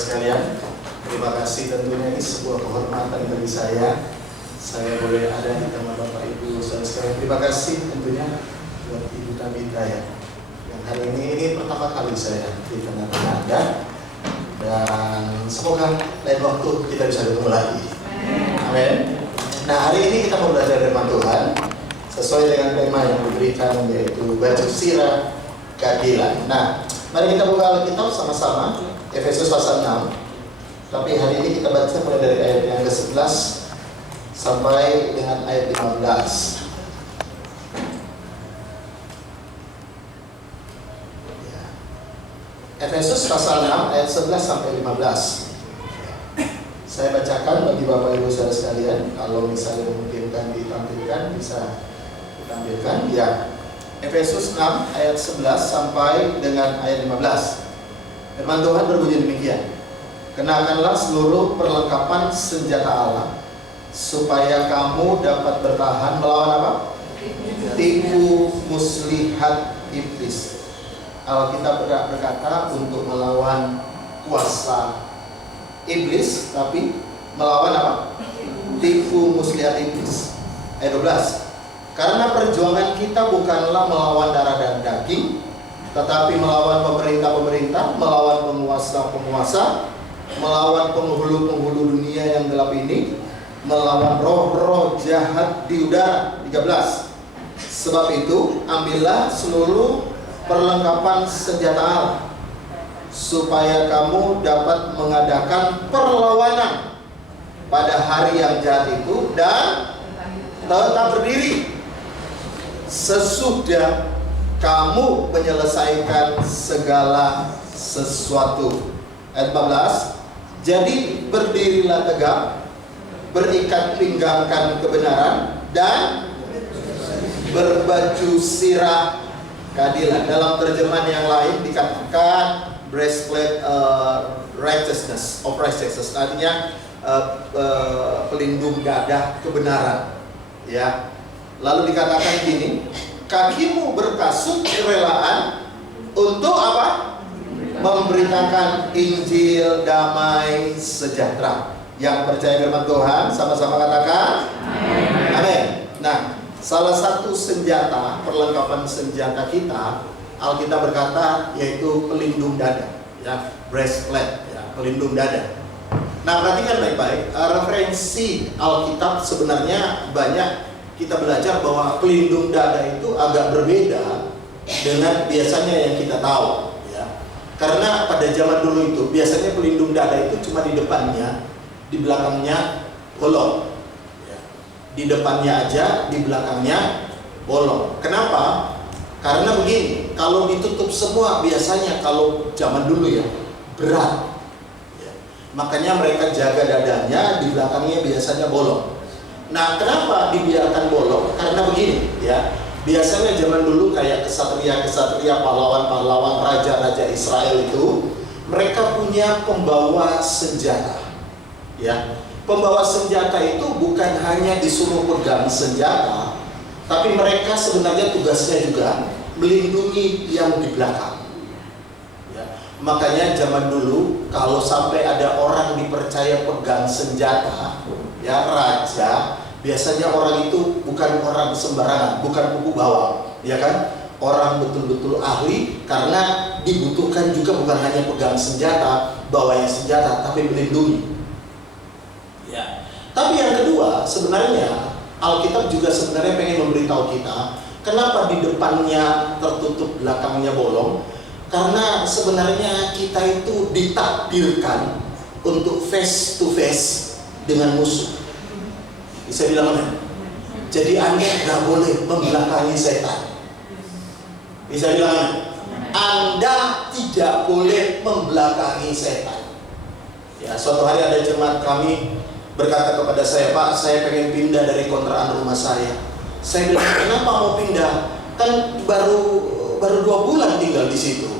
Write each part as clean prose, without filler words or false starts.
sekalian, terima kasih, tentunya ini sebuah kehormatan bagi saya boleh ada di tengah Bapak Ibu saudara sekalian. Terima kasih tentunya buat Ibu Tabita ya, yang hari ini pertama kali saya di tengah-tengah Anda, dan semoga lain waktu kita bisa ketemu lagi. Amin. Nah, hari ini kita mau belajar firman Tuhan sesuai dengan tema yang diberikan, yaitu baju sirah keadilan. Nah, mari kita buka Alkitab sama-sama, Efesus pasal 6. Tapi hari ini kita baca mulai dari ayat yang ke-11 sampai dengan ayat 15. Ya. Efesus pasal 6 ayat 11 sampai 15. Saya bacakan bagi Bapak Ibu saudara sekalian, kalau misalnya memungkinkan ditampilkan, bisa ditampilkan ya. Efesus 6 ayat 11 sampai dengan ayat 15. Firman Tuhan berbunyi demikian: kenakanlah seluruh perlengkapan senjata Allah, supaya kamu dapat bertahan melawan apa? Tipu muslihat iblis. Alkitab berkata untuk melawan kuasa iblis, tapi melawan apa? Tipu muslihat iblis. Ayat 12. Karena perjuangan kita bukanlah melawan darah dan daging, tetapi melawan pemerintah-pemerintah, melawan penguasa-penguasa, melawan penghulu-penghulu dunia yang gelap ini, melawan roh-roh jahat di udara. 13. Sebab itu, ambillah seluruh perlengkapan senjata Allah, supaya kamu dapat mengadakan perlawanan pada hari yang jahat itu dan tetap berdiri sesudah kamu menyelesaikan segala sesuatu. Ayat 14. Jadi berdirilah tegak, berikat pinggangkan kebenaran, dan berbaju sirah keadilan. Dalam terjemahan yang lain dikatakan breastplate righteousness, artinya pelindung dada kebenaran. Ya. Lalu dikatakan gini, kakimu berkasut kerelaan untuk apa? Memberitakan Injil damai sejahtera. Yang percaya firman Tuhan sama-sama katakan amin. Nah, salah satu senjata, perlengkapan senjata kita, Alkitab berkata, yaitu pelindung dada, ya, breastplate, ya, pelindung dada. Nah, perhatikan baik-baik, referensi Alkitab sebenarnya banyak. Kita belajar bahwa pelindung dada itu agak berbeda dengan biasanya yang kita tahu, ya. Karena pada zaman dulu itu biasanya pelindung dada itu cuma di depannya, di belakangnya bolong, ya. Di depannya aja, di belakangnya bolong. Kenapa? Karena begini, kalau ditutup semua biasanya kalau zaman dulu ya berat, ya. Makanya mereka jaga dadanya, di belakangnya biasanya bolong. Nah, kenapa dibiarkan bolong? Karena begini, ya. Biasanya zaman dulu kayak kesatria-kesatria, pahlawan-pahlawan, raja-raja Israel itu, mereka punya pembawa senjata. Ya. Pembawa senjata itu bukan hanya disuruh pegang senjata, tapi mereka sebenarnya tugasnya juga melindungi yang di belakang. Ya. Makanya zaman dulu kalau sampai ada orang dipercaya pegang senjata, ya, raja, biasanya orang itu bukan orang sembarangan, bukan kuku bawang, ya kan? Orang betul-betul ahli, karena dibutuhkan juga bukan hanya pegang senjata, bawanya senjata, tapi melindungi. Ya. Tapi yang kedua, sebenarnya Alkitab juga sebenarnya pengen memberitahu kita, kenapa di depannya tertutup, belakangnya bolong? Karena sebenarnya kita itu ditakdirkan untuk face to face dengan musuh. Bisa bilang amin. Jadi Anda nggak boleh membelakangi setan. Bisa bilang amin. Anda tidak boleh membelakangi setan. Ya, suatu hari ada jemaat kami berkata kepada saya, Pak, saya pengen pindah dari kontrakan rumah saya. Saya bilang, kenapa mau pindah? Kan baru 2 bulan tinggal di situ.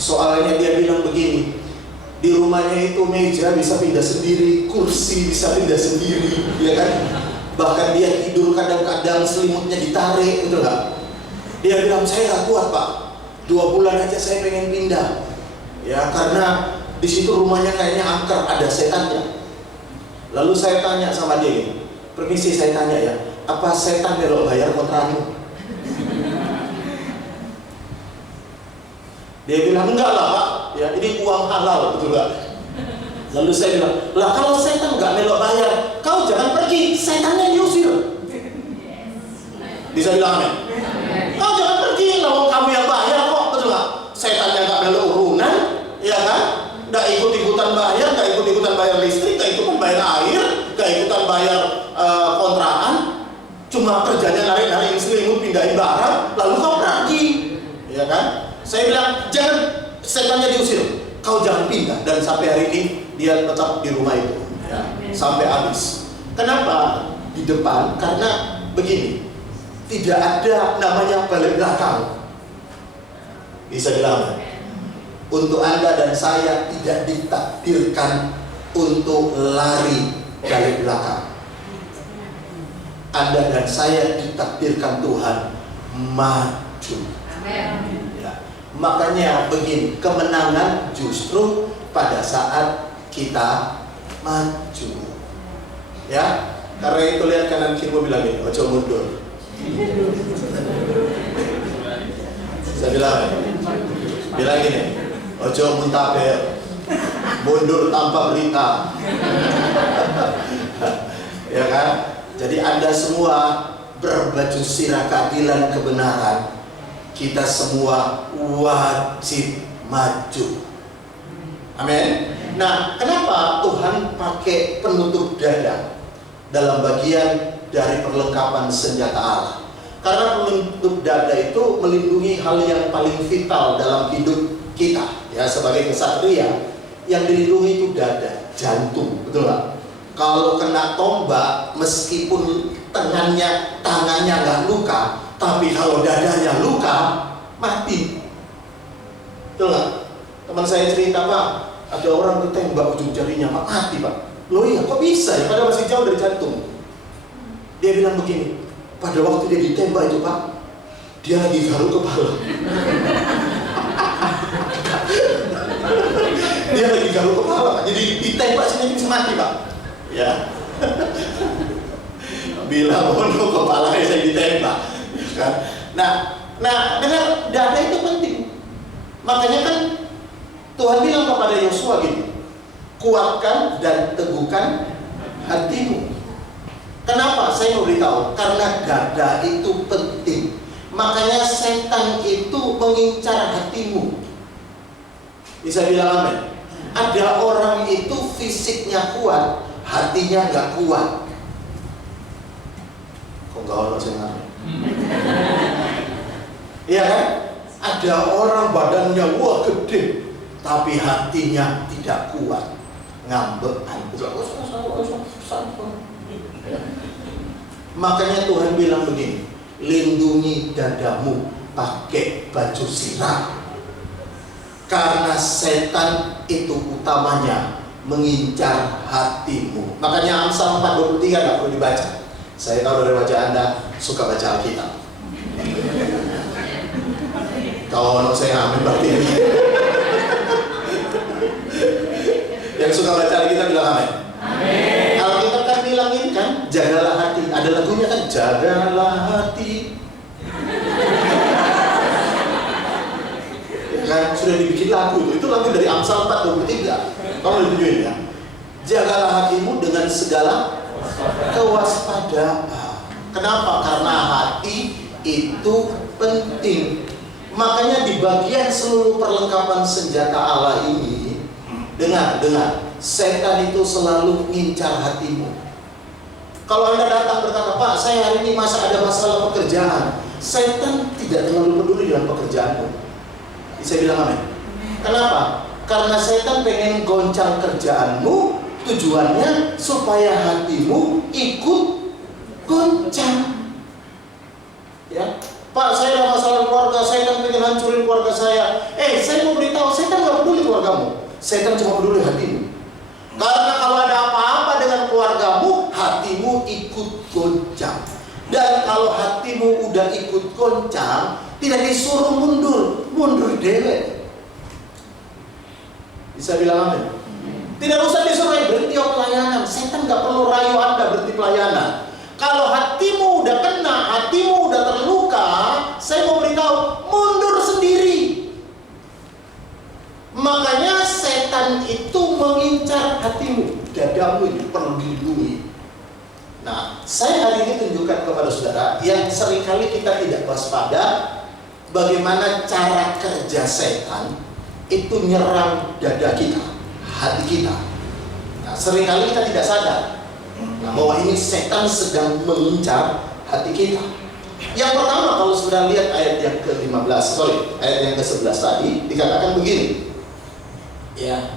Soalnya dia bilang begini, di rumahnya itu meja bisa pindah sendiri, kursi bisa pindah sendiri, ya kan? Bahkan dia tidur kadang-kadang selimutnya ditarik, gitu nggak? Dia bilang, saya nggak kuat, Pak. 2 bulan aja saya pengen pindah. Ya, karena di situ rumahnya kayaknya angker, ada setannya. Lalu saya tanya sama dia, permisi saya tanya ya, apa setan belok bayar kontrakan? Dia bilang enggak lah Pak, ya ini uang halal, betul gak? Lalu saya bilang, lah kalau setan nggak melok bayar, kau jangan pergi, setannya diusir. Bisa bilang amin? Kau jangan pergi, lah kamu yang bayar kok, betul gak? Setannya nggak melok urunan, ya kan? Nggak ikut-ikutan bayar, nggak ikut-ikutan bayar listrik, nggak ikutan bayar air, nggak ikutan bayar kontrakan, cuma kerjanya narik-narik selimut, pindahin barang, lalu kau pergi, ya kan? Saya bilang, jangan, setannya diusir, kau jangan pindah. Dan sampai hari ini dia tetap di rumah itu, ya, sampai habis. Kenapa di depan? Karena begini, tidak ada namanya balik belakang. Bisa bilang, untuk Anda dan saya tidak ditakdirkan untuk lari balik belakang. Anda dan saya ditakdirkan Tuhan maju. Ya. Makanya begini, kemenangan justru pada saat kita maju, ya. Karena itu lihat kanan kiri bilang gini, ojo mundur. Saya bilang gini, ojo muntaber, mundur tanpa berita. Ya kan? Jadi Anda semua berbaju sirah keadilan kebenaran, kita semua wajib maju. Amin. Nah, kenapa Tuhan pakai penutup dada dalam bagian dari perlengkapan senjata Allah? Karena penutup dada itu melindungi hal yang paling vital dalam hidup kita, ya, sebagai kesatria. Yang dilindungi itu dada, jantung, betul nggak? Kalau kena tombak, meskipun tangannya nggak luka, tapi kalau dadanya luka, mati. Betul nggak? Teman saya cerita, Pak, ada orang ditembak ujung jarinya, Pak, mati Pak. Loh iya, kok bisa ya? Padahal masih jauh dari jantung. Dia bilang begini, pada waktu dia ditembak itu Pak, dia lagi garuk kepala. Dia lagi garuk kepala Pak. Jadi ditembak sini bisa mati Pak. Ya. Bila bodoh kepala saya ditembak, kan? Nah, dengar, dada itu penting. Makanya kan Tuhan bilang kepada Yosua gini, kuatkan dan teguhkan hatimu. Kenapa? Saya mau beritahu, karena dada itu penting. Makanya setan itu mengincar hatimu. Bisa bilang amin. Ada orang itu fisiknya kuat, hatinya nggak kuat. Kok nggak orang senang? Iya kan? Ada orang badannya wah gede, tapi hatinya tidak kuat, ngambek. Makanya Tuhan bilang begini, lindungi dadamu pakai baju sirah, karena setan itu utamanya mengincar hatimu. Makanya Amsal 4:23 nggak perlu dibaca. Saya tahu dari wajah Anda suka baca Alkitab. Kalau saya amin berarti ini. Yang suka baca Alkitab bilang amin. Amin. Alkitab kan bilangin kan, jagalah hati. Ada lagunya kan, jagalah hati. Kan sudah dibikin lagu itu lagu dari Amsal 4:23. Kamu ditunjukin ya. Jagalah hatimu dengan segala kewaspadaan. Kenapa? Karena hati itu penting. Makanya di bagian seluruh perlengkapan senjata Allah ini, dengar, setan itu selalu ngincar hatimu. Kalau Anda datang berkata, Pak, saya hari ini ada masalah pekerjaan, setan tidak terlalu peduli dengan pekerjaanmu. Bisa bilang amin. Kenapa? Karena setan pengen goncang kerjaanmu, tujuannya supaya hatimu ikut goncang. Ya, Pak, saya ada masalah keluarga, setan pengen hancurin keluarga saya. Saya mau beritahu, setan nggak peduli keluargamu, setan cuma peduli hatimu. Karena kalau ada apa-apa dengan keluargamu, hatimu ikut goncang. Dan kalau hatimu udah ikut goncang, tidak disuruh mundur dewe. Bisa bilang amin? Tidak usah disuruh berhenti pelayanan. Setan nggak perlu rayu Anda berhenti pelayanan. Kalau hatimu udah kena, hatimu udah terluka, saya mau beritahu, mundur sendiri. Makanya setan itu mengincar hatimu, dadamu itu perlu dilindungi. Nah, saya hari ini tunjukkan kepada saudara yang seringkali kita tidak waspada, bagaimana cara kerja setan itu nyerang dada kita, hati kita. Nah, seringkali kita tidak sadar bahwa ini setan sedang mengincar hati kita. Yang pertama, kalau sudah lihat ayat yang ke-15, ayat yang ke-11 tadi, dikatakan begini. Ya.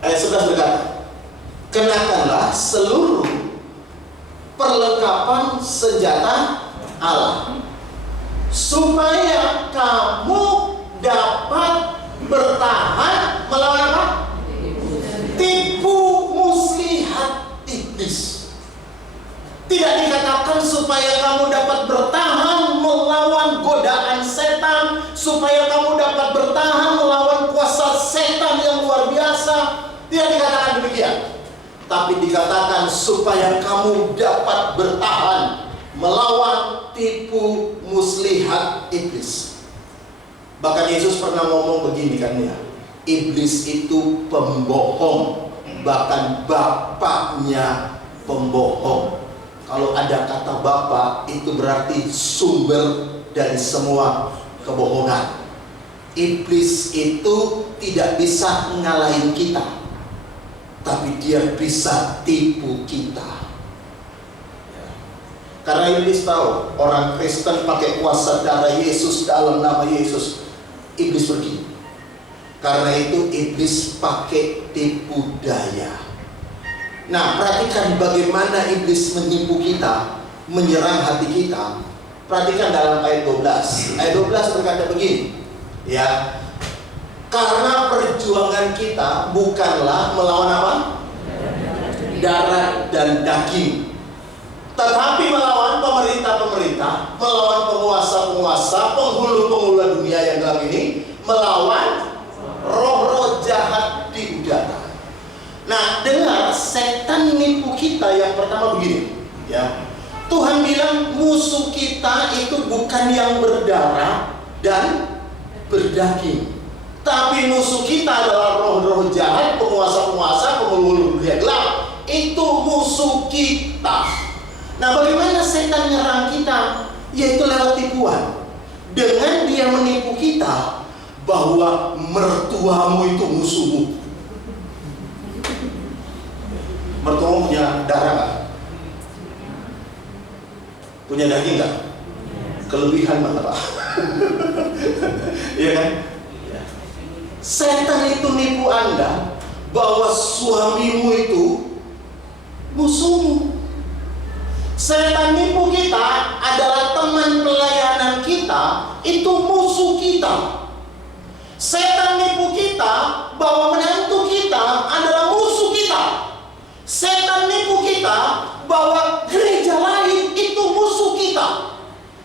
Ayat 11 berkata, kenakanlah seluruh perlengkapan senjata Allah, supaya kamu dapat bertahan melawan apa? Tipu muslihat iblis. Tidak dikatakan supaya kamu dapat bertahan melawan godaan setan, supaya kamu dapat bertahan melawan kuasa setan yang luar biasa. Tidak dikatakan demikian. Tapi dikatakan supaya kamu dapat bertahan melawan tipu muslihat iblis. Bahkan Yesus pernah ngomong begini kan ya, iblis itu pembohong, bahkan bapaknya pembohong. Kalau ada kata bapak, itu berarti sumber dari semua kebohongan. Iblis itu tidak bisa ngalahin kita, tapi dia bisa tipu kita. Karena iblis tahu orang Kristen pakai kuasa darah Yesus, dalam nama Yesus, iblis pergi. Karena itu iblis pakai tipu daya. Nah, perhatikan bagaimana iblis menipu kita, menyerang hati kita. Perhatikan dalam ayat 12. Ayat 12 berkata begini, ya. Karena perjuangan kita bukanlah melawan apa? Darah dan daging, tetapi melawan pemerintah-pemerintah, melawan penguasa-penguasa, penghulu-penghulu dunia yang dalam ini, melawan roh-roh jahat di udara. Nah, dengar, setan nipu kita yang pertama begini, ya. Tuhan bilang musuh kita itu bukan yang berdarah dan berdaging, tapi musuh kita adalah roh-roh jahat, penguasa-penguasa, penghulu dunia gelap. Itu musuh kita. Nah, bagaimana setan nyerang kita? Yaitu lewat tipuan. Dengan dia menipu kita bahwa mertuamu itu musuhmu. Mertuamu punya darah nggak? Punya daging nggak? Kelebihan mana Pak? Iya kan? Setan itu nipu Anda bahwa suamimu itu musuhmu. Setan nipu kita adalah teman pelayanan kita itu musuh kita. Setan nipu kita bahwa menantu kita adalah musuh kita. Setan nipu kita bahwa gereja lain itu musuh kita.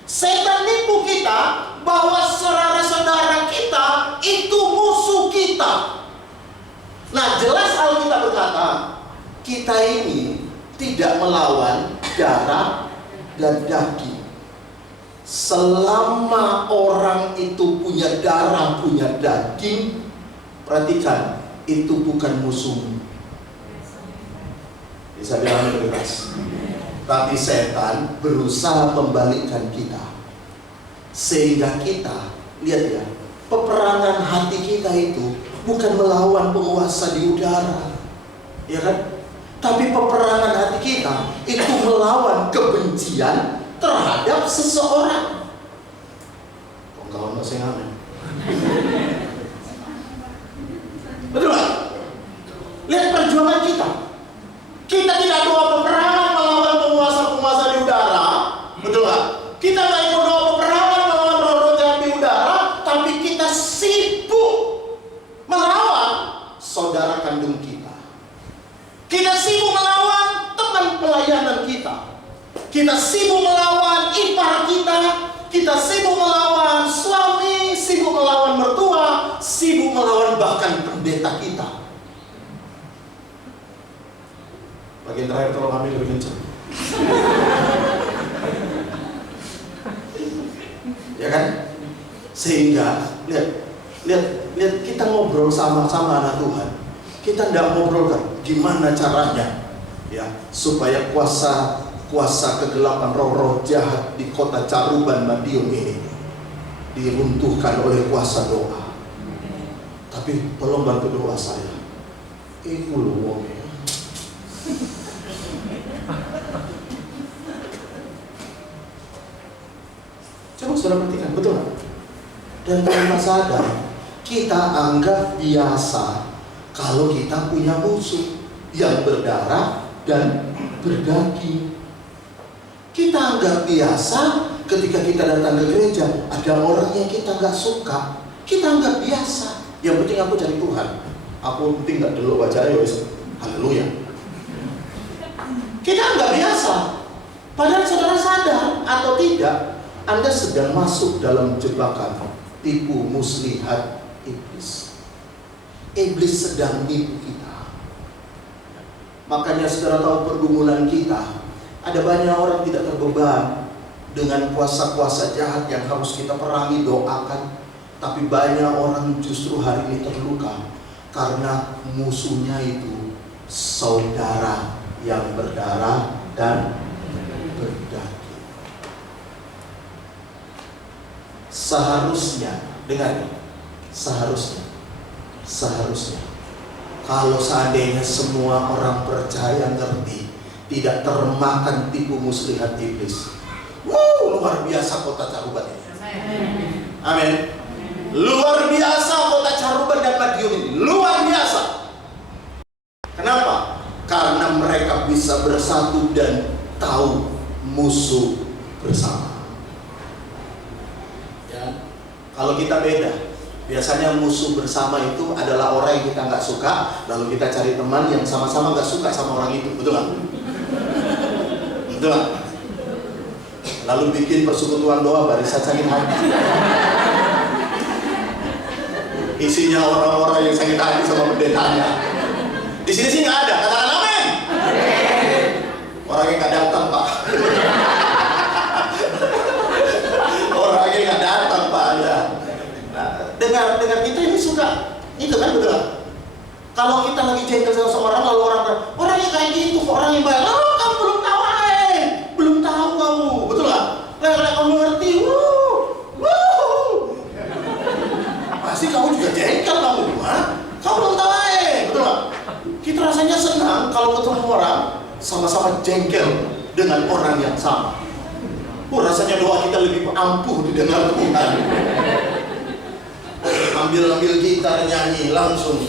Setan nipu kita bahwa saudara-saudara kita itu musuh kita. Nah, jelas Alkitab berkata, kita ini tidak melawan darah dan daging. Selama orang itu punya darah, punya daging, perhatikan, itu bukan musuhmu. Bisa bilang lebih keras. Tapi setan berusaha membalikkan kita, sehingga kita, lihat ya, peperangan hati kita itu bukan melawan penguasa di udara, ya kan? Tapi peperangan hati kita itu melawan kebencian terhadap seseorang. Kok kawan saya ngamen? Betul gak? Lihat perjuangan kita. Kita tidak doa peperangan melawan penguasa-penguasa di udara, betul gak? Kita gak ikut doa peperangan melawan roh-roh jahat di udara, tapi kita sibuk melawan saudara kandung kita. Kita sibuk melawan teman pelayanan kita. Kita sibuk melawan ipar kita. Kita sibuk melawan suami, sibuk melawan mertua, sibuk melawan bahkan pendeta kita. Bagian terakhir tolong ambil lebih kencang. Ya kan? Sehingga lihat kita ngobrol sama anak Tuhan. Kita tidak ngobrol kan gimana caranya ya supaya kuasa kegelapan roh-roh jahat di kota Caruban Madiun ini diruntuhkan oleh kuasa doa. Tapi tolong bantu doa saya. Iku loh. Coba saudara perhatikan, betul nggak? Dan tanpa sadar kita anggap biasa kalau kita punya musuh yang berdarah dan berdaging. Kita anggap biasa ketika kita datang ke gereja ada orang yang kita nggak suka. Kita anggap biasa. Yang penting aku cari Tuhan. Aku penting nggak dulu wajahnya, wes. Haleluya. Kita anggap biasa. Padahal saudara sadar atau tidak, Anda sedang masuk dalam jebakan tipu muslihat iblis. Iblis sedang nipu kita. Makanya saudara tahu pergumulan kita, ada banyak orang tidak terbeban dengan kuasa-kuasa jahat yang harus kita perangi, doakan. Tapi banyak orang justru hari ini terluka karena musuhnya itu saudara yang berdarah dan berdaging. Seharusnya, dengar, seharusnya kalau seandainya semua orang percaya ngerti, tidak termakan tipu muslihat iblis. Luar biasa kota Caruban ini. Amin. Luar biasa kota Caruban dan Madiun ini. Luar biasa. Kenapa? Karena mereka bisa bersatu dan tahu musuh bersama. Ya. Kalau kita beda, biasanya musuh bersama itu adalah orang yang kita nggak suka, lalu kita cari teman yang sama-sama nggak suka sama orang itu, betul nggak? Betul nggak? Lalu bikin persekutuan doa barisan sakit hati. Isinya orang-orang yang sakit hati sama pendetanya. Di sini sih nggak ada, katakan amin. Orangnya nggak datang, Pak. Orangnya nggak datang, Pak. Ya. Nah, dengar kita ini suka itu kan, betul gak? Kalau kita lagi jengkel sama seorang, lalu orangnya kayak gitu, orang yang baik, kamu belum tahu belum tahu kamu, betul gak? Lek kamu ngerti, pasti kamu juga jengkel kamu, kamu belum tahu betul gak? Kita rasanya senang kalau ketemu orang sama-sama jengkel dengan orang yang sama. Rasanya doa kita lebih ampuh didengar Tuhan. Ambil gitar nyanyi langsung,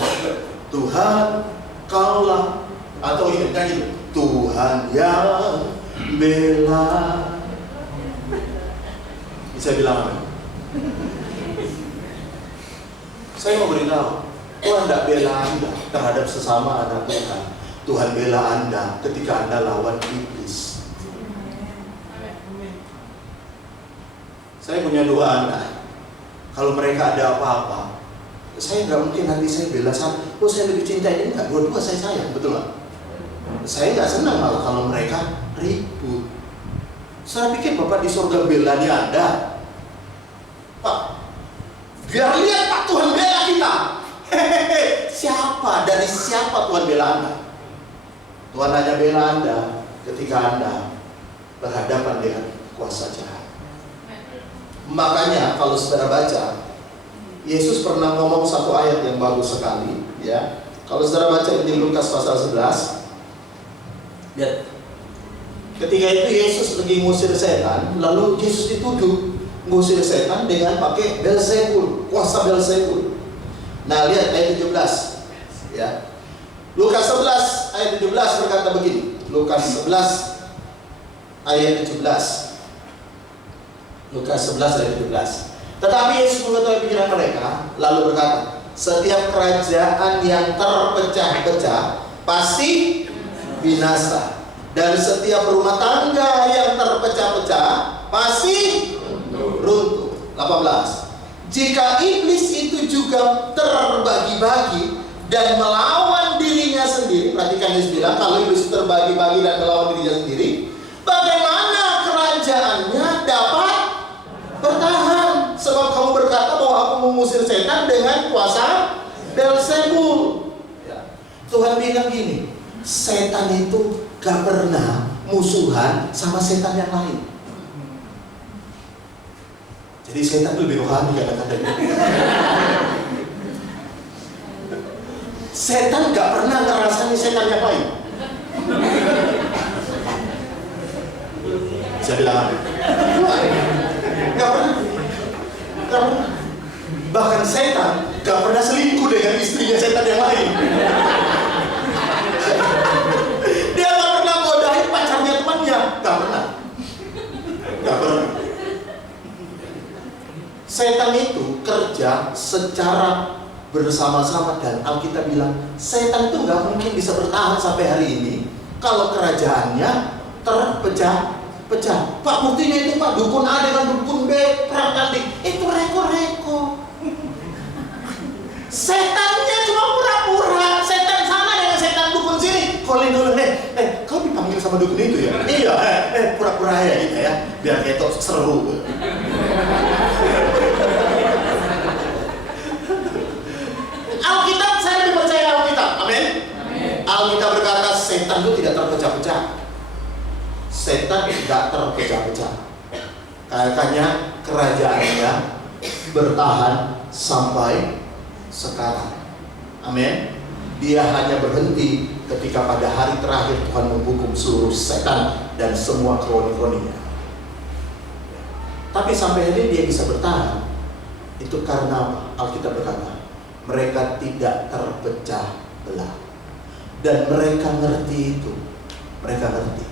Tuhan kaulah, atau ini nyanyi, Tuhan yang bela. Bisa bilang apa? Saya mau beritahu, Tuhan tidak bela Anda terhadap sesama anak Tuhan. Tuhan bela Anda ketika Anda lawan iblis. Saya punya 2 anak. Kalau mereka ada apa-apa, saya nggak mungkin nanti saya bela satu. Saya lebih cinta ini nggak, dua-dua saya sayang, betul nggak? Saya nggak senang malah kalau mereka ribut. Saya pikir Bapak di surga belanya Anda, Pak. Biar lihat Pak Tuhan bela kita. Siapa, dari siapa Tuhan bela Anda? Tuhan hanya bela Anda ketika Anda berhadapan dengan kuasa jahat. Makanya kalau saudara baca, Yesus pernah ngomong satu ayat yang bagus sekali, ya. Kalau saudara baca di Lukas pasal 11, lihat. Ketika itu Yesus pergi ngusir setan, lalu Yesus dituduh ngusir setan dengan pakai Beelzebul, kuasa Beelzebul. Nah, lihat ayat 17. Ya. Lukas 11 ayat 17 berkata begini. Lukas 11 ayat 17. Lukas 11 ayat 17. Tetapi Yesus mengetahui pikiran mereka, lalu berkata, setiap kerajaan yang terpecah-pecah pasti binasa, dan setiap rumah tangga yang terpecah-pecah pasti runtuh. 18. Jika iblis itu juga terbagi-bagi dan melawan dirinya sendiri, perhatikan Yesus bilang kalau iblis terbagi-bagi dan melawan dirinya sendiri, bagaimana kerajaannya dapat bertahan? Sebab kamu berkata bahwa aku mengusir setan dengan kuasa Beelzebul. Ya. Tuhan bilang gini, setan itu gak pernah musuhan sama setan yang lain. Jadi setan itu lebih rohani kadang-kadang. Setan gak pernah ngerasain setan yang lain. Saya bilang apa? Gak pernah. Bahkan setan gak pernah selingkuh dengan istrinya setan yang lain. Dia gak pernah godain pacarnya temannya. Gak pernah. Setan itu kerja secara bersama-sama, dan Alkitab bilang setan itu gak mungkin bisa bertahan sampai hari ini kalau kerajaannya terpecah. Pak, buktinya itu Pak, dukun A dengan dukun B perang tanding, itu reko-reko. Setannya cuma pura-pura. Setan sana dengan setan dukun sini calling dulu, kau dipanggil sama dukun itu ya? Iya, pura-pura ya gitu ya, biar ketok seru. Alkitab, saya lebih percaya Alkitab, amin. Alkitab berkata setan itu tidak terpecah-pecah. Setan tidak terpecah-pecah. Makanya kerajaannya bertahan sampai sekarang. Amin. Dia hanya berhenti ketika pada hari terakhir Tuhan menghukum seluruh setan dan semua kroni-kroninya. Tapi sampai hari ini dia bisa bertahan. Itu karena Alkitab berkata mereka tidak terpecah belah. Dan mereka ngerti itu. Mereka ngerti.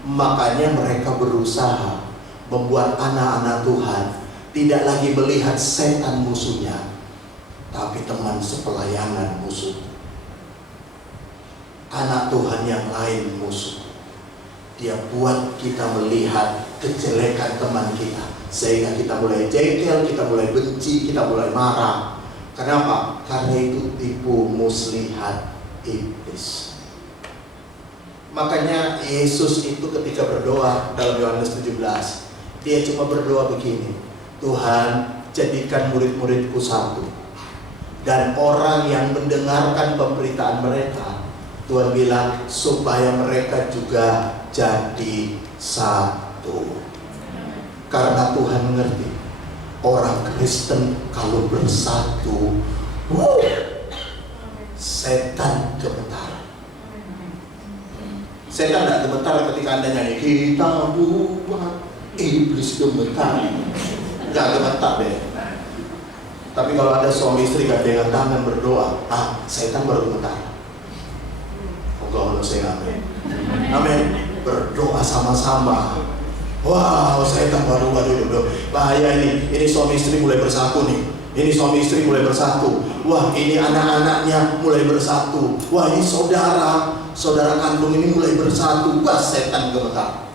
Makanya mereka berusaha membuat anak-anak Tuhan tidak lagi melihat setan musuhnya, tapi teman sepelayanan musuh. Anak Tuhan yang lain musuh. Dia buat kita melihat kejelekan teman kita, sehingga kita mulai jengkel, kita mulai benci, kita mulai marah. Kenapa? Karena itu tipu muslihat iblis. Makanya Yesus itu ketika berdoa dalam Yohanes 17, dia cuma berdoa begini, Tuhan jadikan murid-muridku satu. Dan orang yang mendengarkan pemberitaan mereka, Tuhan bilang supaya mereka juga jadi satu. Karena Tuhan mengerti orang Kristen kalau bersatu, setan gemetar. Setan tidak gemetar ketika Anda nyanyi kita buat iblis gemetar. Gak gemetar deh. Tapi kalau ada suami istri gandengan tangan berdoa, setan baru gemetar. Kalau saya amin. Amin. Berdoa sama-sama. Wow, setan baru bahaya ini. Ini suami istri mulai bersatu nih. Ini suami istri mulai bersatu. Wah, ini anak-anaknya mulai bersatu. Wah, ini saudara kandung ini mulai bersatu. Wah, setan gemetar.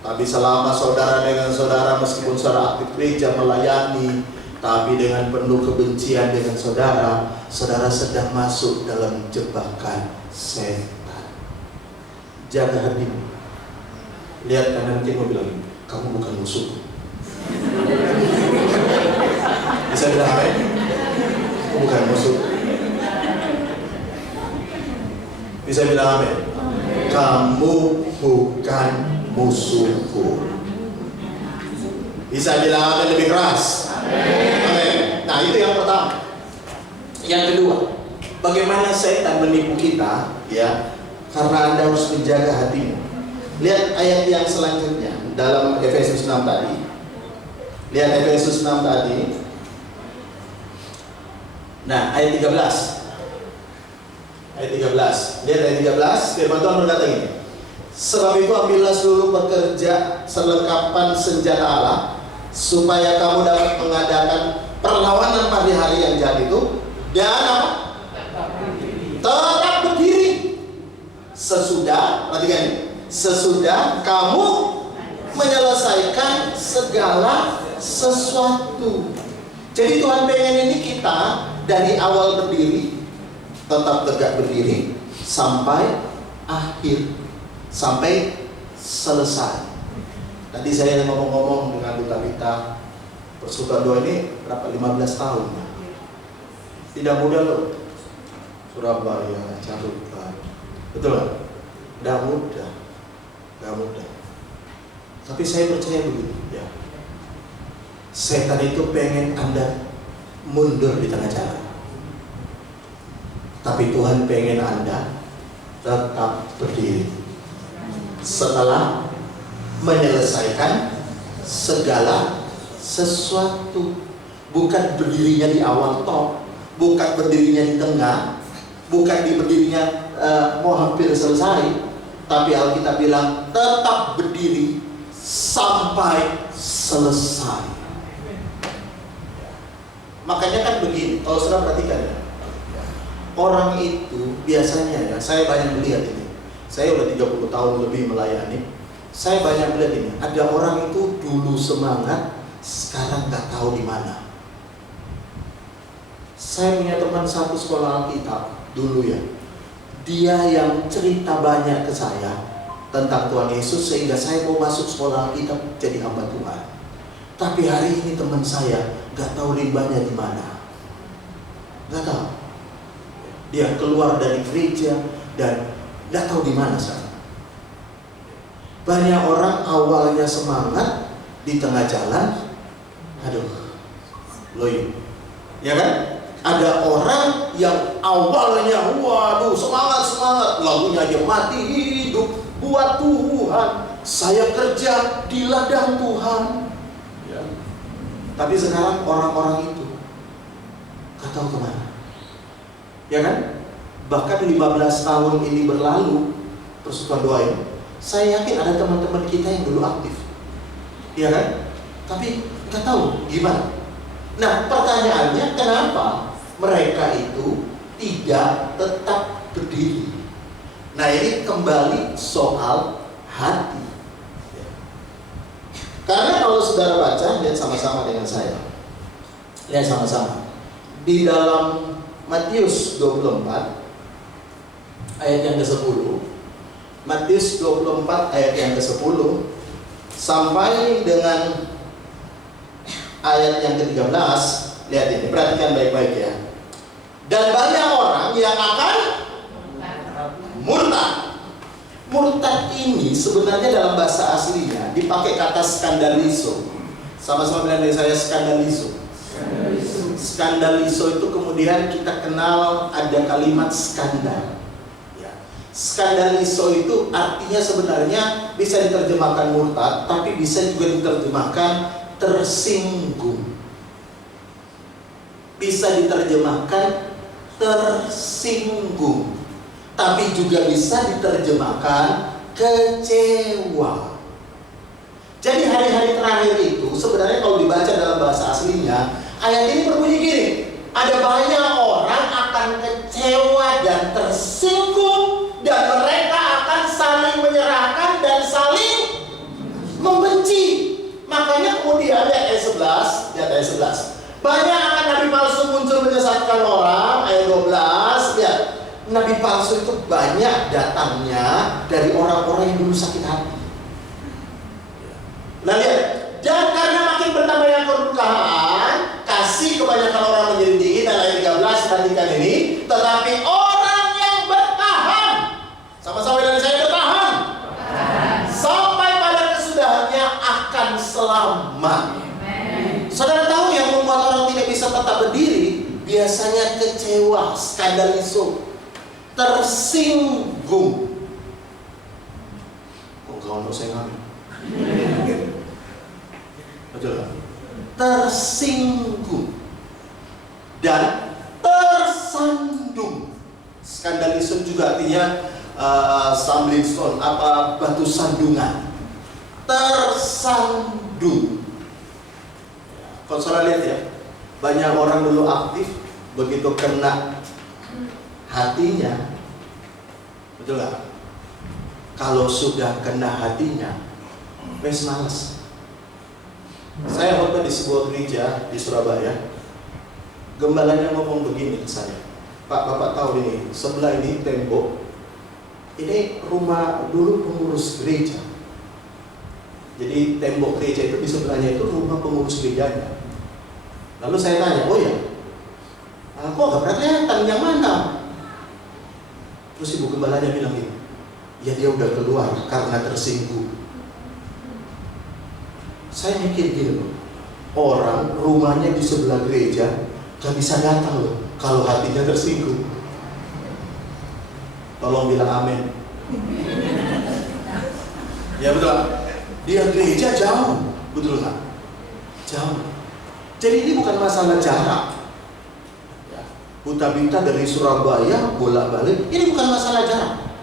Tapi selama saudara dengan saudara, meskipun saudara aktif gereja melayani, tapi dengan penuh kebencian dengan saudara, saudara sedang masuk dalam jebakan setan. Jaga hatimu. Lihat kanan kiri, bilang, kamu bukan musuh. Bisa bilang apa? Kamu bukan musuh. Bisa bilang apa? Kamu bukan musuhku. Bisa bilang apa lebih keras? Amin. Nah, itu yang pertama. Yang kedua, bagaimana setan menipu kita, ya? Karena Anda harus menjaga hatimu. Lihat ayat yang selanjutnya dalam Efesus 6 tadi. Lihat Efesus 6 tadi. Nah, ayat 13. Ayat 13. Lihat ayat 13. Firman Tuhan berkata ini. Sebab itu ambillah seluruh pekerja selengkapan senjata Allah, supaya kamu dapat mengadakan perlawanan pada hari yang jahat itu, dan apa? Tetap berdiri. Sesudah, perhatikan ini, sesudah kamu menyelesaikan segala sesuatu. Jadi Tuhan pengen ini kita dari awal berdiri, tetap tegak berdiri, sampai akhir, sampai selesai. Tadi saya ngomong-ngomong dengan Duta Vita, Persekutuan Doa ini berapa? 15 tahun ya? Tidak mudah loh. Surabaya, Caruban, betul lah? Tidak mudah, tidak mudah. Tapi saya percaya begini, ya. Setan itu pengen Anda mundur di tengah jalan. Tapi Tuhan pengen Anda tetap berdiri setelah menyelesaikan segala sesuatu. Bukan berdirinya di awal tol, bukan berdirinya di tengah, bukan di berdirinya mau hampir selesai. Tapi Alkitab bilang tetap berdiri sampai selesai. Makanya kan begini, kalau sudah perhatikan ya, orang itu biasanya ya, saya banyak melihat ini. Saya udah 30 tahun lebih melayani. Saya banyak melihat ini. Ada orang itu dulu semangat, sekarang nggak tahu di mana. Saya punya teman satu sekolah Alkitab dulu ya. Dia yang cerita banyak ke saya tentang Tuhan Yesus sehingga saya mau masuk sekolah Alkitab jadi hamba Tuhan. Tapi hari ini teman saya gak tahu rimbanya di mana, gak tahu. Dia keluar dari gereja dan gak tahu di mana sekarang. Banyak orang awalnya semangat, di tengah jalan, aduh, loyo, ya kan? Ada orang yang awalnya, waduh, semangat, lagunya aja mati hidup buat Tuhan. Saya kerja di ladang Tuhan. Tapi sekarang orang-orang itu gak tahu kemana, ya kan? Bahkan 15 tahun ini berlalu Persekutuan Doa ini, saya yakin ada teman-teman kita yang dulu aktif, ya kan? Tapi gak tahu gimana. Nah pertanyaannya, kenapa mereka itu tidak tetap berdiri? Nah ini kembali soal hati. Karena kalau saudara baca, lihat sama-sama dengan saya. Lihat sama-sama. Di dalam Matius 24 ayat yang ke-10, Matius 24 ayat yang ke-10 sampai dengan ayat yang ke-13, lihat ini, perhatikan baik-baik ya. Dan banyak orang yang akan murtad. Murtad ini sebenarnya dalam bahasa aslinya dipakai kata skandalizo. Sama-sama dengan saya, skandalizo. Skandalizo itu kemudian kita kenal ada kalimat skandal. Ya. Skandalizo itu artinya sebenarnya bisa diterjemahkan murtad, tapi bisa juga diterjemahkan tersinggung. Bisa diterjemahkan tersinggung, tapi juga bisa diterjemahkan kecewa. Jadi hari-hari terakhir itu sebenarnya kalau dibaca dalam bahasa aslinya, ayat ini berbunyi gini: ada banyak orang akan kecewa dan tersinggung, dan mereka akan saling menyerahkan dan saling membenci. Makanya kemudian ayat 11, ayat 11. Banyak akan nabi palsu muncul menyesatkan orang, ayat 12, lihat. Nabi palsu itu banyak datangnya dari orang-orang yang dulu sakit hati. Nah lihat, dan karena makin bertambahnya kedurhakaan, kasih kebanyakan orang menjadi tinggi, dan ayat 13 perhatikan ini. Tetapi orang yang bertahan, sama-sama dengan saya, bertahan sampai pada kesudahannya akan selamat. Saudara tahu yang membuat orang tidak bisa tetap berdiri biasanya kecewa, skandalizo, tersinggung. Oh, kalau saya ngambil. Betul kan? Tersinggung dan tersandung. Skandalizo juga artinya stumbling stone, apa, batu sandungan. Tersandung. Kalau saudara lihat ya, banyak orang dulu aktif, begitu kena hatinya, betul gak? Kalau sudah kena hatinya, wes males. Saya khotbah di sebuah gereja di Surabaya, Gembalanya ngomong begini ke saya, Pak, Bapak tahu ini, sebelah ini tembok, ini rumah dulu pengurus gereja. Jadi tembok gereja itu di sebelahnya itu rumah pengurus gerejanya. Lalu saya tanya, oh ya, kok gak pernah kelihatan, yang mana? Terus ibu gembalanya bilang ini, ya dia udah keluar karena tersinggung. Saya mikir gini loh, orang rumahnya di sebelah gereja gak bisa datang loh kalau hatinya tersinggung. Tolong bilang amin. Ya betul. Dia gereja jauh, betul nggak? Jauh. Jadi ini bukan masalah jarak. Ya. Buta-bita dari Surabaya bolak-balik, ini bukan masalah jarak.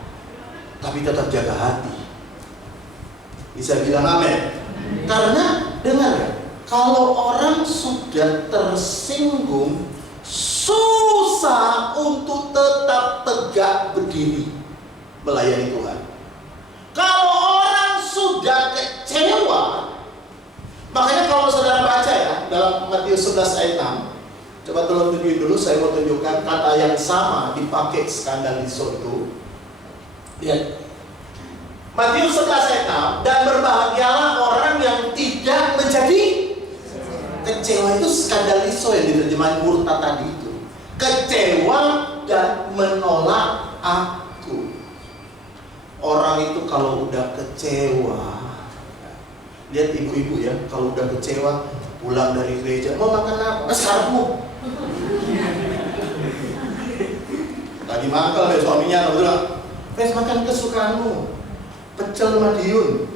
Tapi tetap jaga hati. Bisa bilang amin. Karena dengar ya, kalau orang sudah tersinggung, susah untuk tetap tegak berdiri melayani Tuhan. Kalau orang sudah kecewa, makanya kalau saudara baca ya dalam Matius 11 ayat 6, coba tolong tunjukin dulu, saya mau tunjukkan kata yang sama dipakai skandaliso itu. Lihat Matius 11 ayat 6, dan berbahagialah orang yang tidak menjadi kecewa. Itu skandaliso yang diterjemahin murtad tadi itu. Kecewa dan menolak aku. Orang itu kalau udah kecewa, lihat ibu-ibu ya, kalau udah kecewa pulang dari gereja, mau makan apa? Sarmu. Tadi makan ya suaminya, bilang, makan kesukaanmu, pecel Madiun.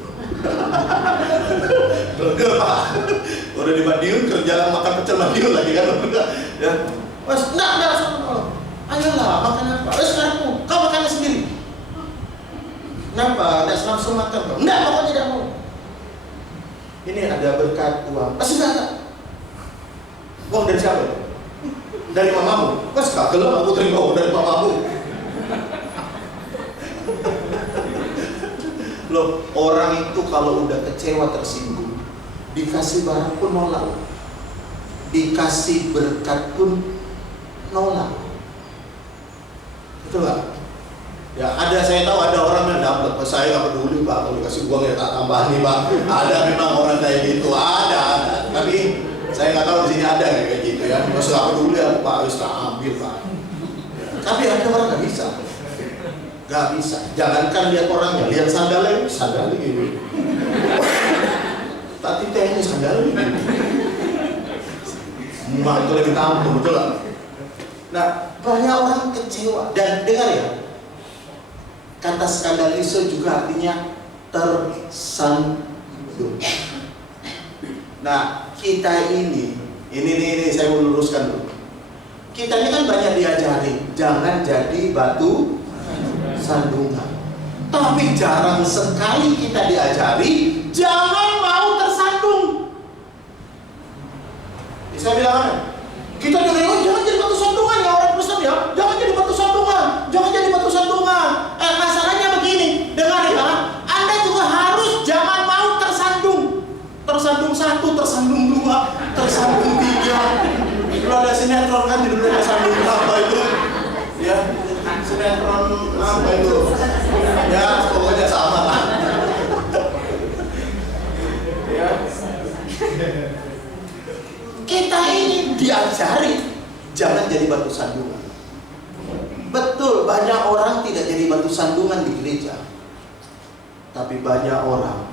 Udah Pak, udah di Madiun kerja makan pecel Madiun lagi kan? Ya, mas, enggak, ayolah makan apa? Sarmu, kau makannya sendiri. Kenapa? Tidak langsung makan kok? Enggak, pokoknya tidak mau. Ini ada berkat uang. Enggak. Uang dari siapa? Dari mamamu. Mas kagel aku terima uang dari mamamu. Loh, orang itu kalau udah kecewa tersinggung, dikasih barang pun nolak. Dikasih berkat pun nolak. Betul nggak? Ya ada, saya tahu ada orang yang dapat, saya nggak peduli Pak, kalau dikasih uang ya tak tambah nih Pak. Ada memang orang kayak gitu, ada. Tapi saya nggak tahu di sini ada kayak gitu ya. Mas nggak peduli aku Pak, harus tak ambil Pak. Tapi ada orang nggak bisa, nggak bisa. Jangankan lihat orangnya, lihat sandalnya gitu. Tadi tehnya sandalnya gitu. Mantul lebih kampung, betul lah. Nah banyak orang kecewa dan dengar ya. Kata skandaliso juga artinya tersandung. Nah, kita ini saya mau luruskan dulu. Kita ini kan banyak diajari, jangan jadi batu sandungan. Tapi jarang sekali kita diajari, jangan mau tersandung. Bisa bilang apa? Kita diajari, jangan jadi batu sandungan ya orang Kristen ya. Jangan jadi batu sandungan, jangan jadi batu sandungan. Masalahnya begini, dengar ya, Anda juga harus jangan mau tersandung. Tersandung satu, tersandung dua, tersandung tiga. Kalau ada sinetron kan judulnya tersandung apa itu? Ya, sinetron apa itu? Ya, pokoknya sama lah. Ya. Kita ini diajari jangan jadi batu sandungan. Betul, banyak orang tidak jadi batu sandungan di gereja. Tapi banyak orang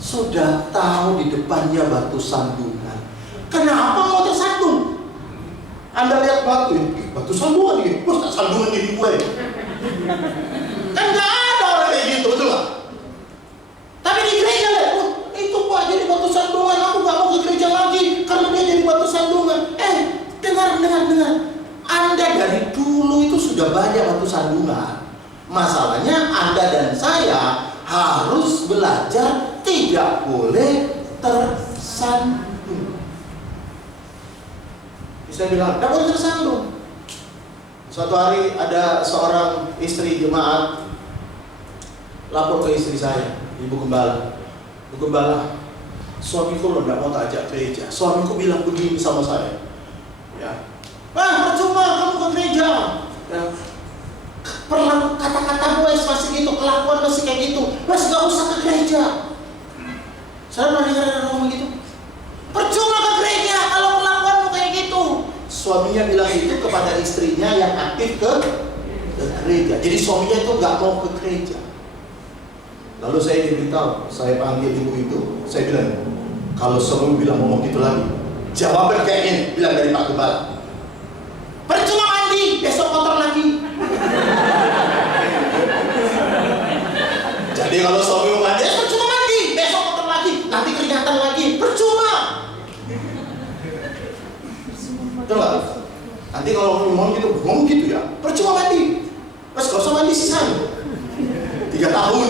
sudah tahu di depannya batu sandungan. Kenapa mau tersandung? Anda lihat batu sandungan ini, bos tak sandungan ini gue. Kan nggak ada orang kayak gitu, betul nggak? Tapi di gereja lihat, itu Pak jadi batu sandungan, aku nggak mau ke gereja lagi karena dia jadi batu sandungan. Dengar. Anda dari dulu itu sudah banyak batu sandungan. Masalahnya Anda dan saya harus belajar tidak boleh tersandung. Bisa bilang, tidak boleh tersandung. Suatu hari ada seorang istri jemaat lapor ke istri saya, Ibu Gembala. Ibu Gembala, suamiku loh tidak mau tak ajak gereja. Suamiku bilang begini sama saya. Ya. Percuma kamu ke gereja. Ya. Kata-katamu masih gitu, kelakuan masih kayak gitu. Gak usah ke gereja. Saya pernah dengar ada ngomong gitu. Percuma ke gereja kalau kelakuanmu kayak gitu. Suaminya bilang itu kepada istrinya yang aktif ke gereja. Jadi suaminya itu gak mau ke gereja. Lalu saya diberitahu, saya panggil ibu itu, saya bilang, kalau suami bilang ngomong gitu lagi, jawaban kayak ini, bilang dari Pak Gembala. Percuma mandi, besok kotor lagi. Jadi kalau suami mau mandi, percuma mandi, besok kotor lagi, nanti keringatan lagi, percuma. Coba, nanti kalau ngomong gitu ya, percuma mandi. Mas gak usah mandi sisanya 3 tahun.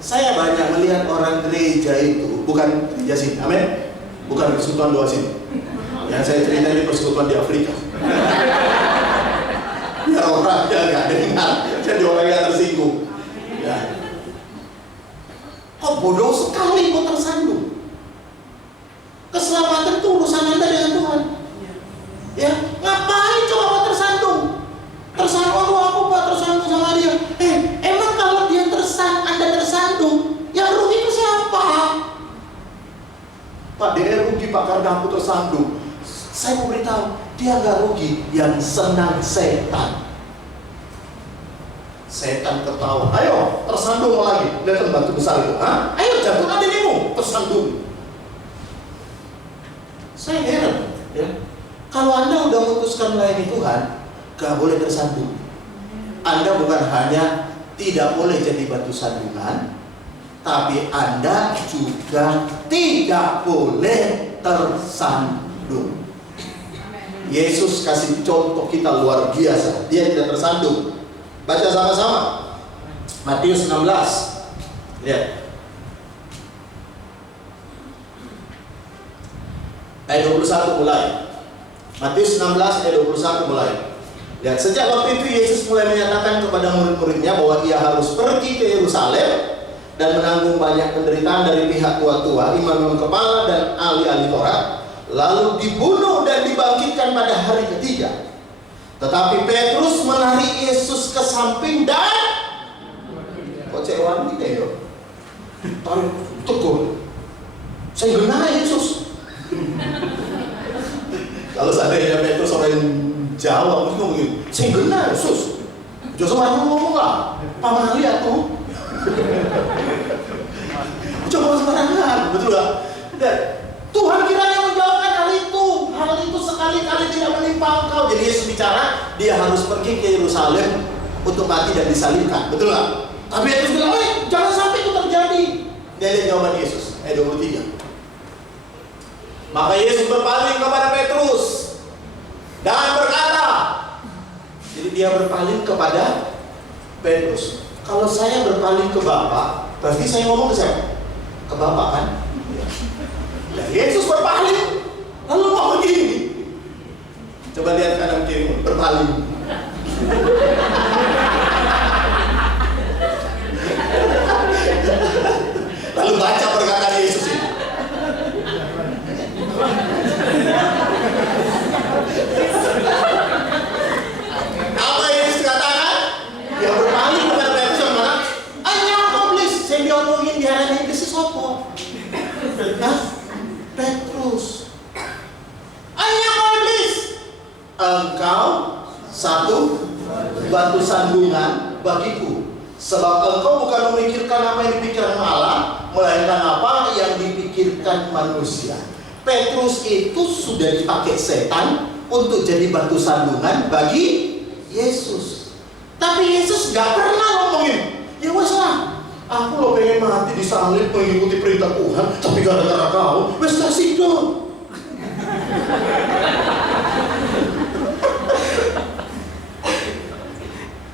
Saya banyak melihat orang gereja itu, bukan gereja sini, amin, bukan persekutuan doa sini. Yang saya cerita ini persekutuan di Afrika. Biar orang gak dengar, jadi orang yang tersinggung. Ya. Kok bodoh sekali kok tersandung. Keselamatan itu urusan Anda dengan Tuhan. Ya, ngapain coba tersandung? Tersandung aku Pak, tersandung sama dia. Emang kalau dia Anda tersandung, yang rugi itu siapa? Pak, dia rugi Pak karena aku tersandung. Saya mau beritahu, dia nggak rugi, yang senang setan. Setan ketawa, ayo tersandung lagi. Lihat batu besar itu, ayo jatuhkan dirimu, tersandung. Saya heran, ya. Kalau Anda udah memutuskan melayani Tuhan, gak boleh tersandung. Anda bukan hanya tidak boleh jadi batu sandungan, tapi Anda juga tidak boleh tersandung. Yesus kasih contoh kita luar biasa. Dia tidak tersandung. Baca sama-sama Matius 16. Lihat ayat 21 mulai. Matius 16 ayat 21 mulai. Lihat, sejak waktu itu Yesus mulai menyatakan kepada murid-muridnya bahwa ia harus pergi ke Yerusalem dan menanggung banyak penderitaan dari pihak tua-tua, imam-imam kepala dan ahli-ahli Taurat, lalu dibunuh dan dibangkitkan pada hari ketiga. Tetapi Petrus menarik Yesus ke samping dan kok cek wanita ya? Tarik tegur. Saya genah Yesus. Kalau seandainya Petrus orang Jawa mungkin ngomong gitu, saya genah Yesus. Jangan ngomong lah, paman lihat tuh. Coba sembarangan, betul gak? Dan Tuhan kiranya menjawabkan hal itu sekali-kali tidak menimpa engkau. Jadi Yesus bicara, dia harus pergi ke Yerusalem untuk mati dan disalibkan, betul gak? Tapi Petrus bilang, jangan sampai itu terjadi. Dia lihat jawaban Yesus, ayat 23. Maka Yesus berpaling kepada Petrus dan berkata, jadi dia berpaling kepada Petrus. Kalau saya berpaling ke Bapa, berarti saya ngomong ke siapa? Ke Bapa kan? Ya, Yesus berpaling, lalu mau begini. Coba lihat kanan kiri, berpaling. Lalu baca perkataan Yesus ini. Apa Yesus katakan? Dia berpaling kepada Petrus yang mana? Hanya komplis, saya diomongin di hadapan Iblis sopo. Petrus. Hanya komplis. Engkau satu batu sandungan bagiku. Sebab engkau bukan memikirkan apa yang dipikirkan Allah, melainkan apa yang dipikirkan manusia. Petrus itu sudah dipakai setan untuk jadi batu sandungan bagi Yesus. Tapi Yesus gak pernah ngomongin, ya wes lah, aku lo pengen mati disalib mengikuti perintah Tuhan, tapi gara-gara kau, wes kasih dong.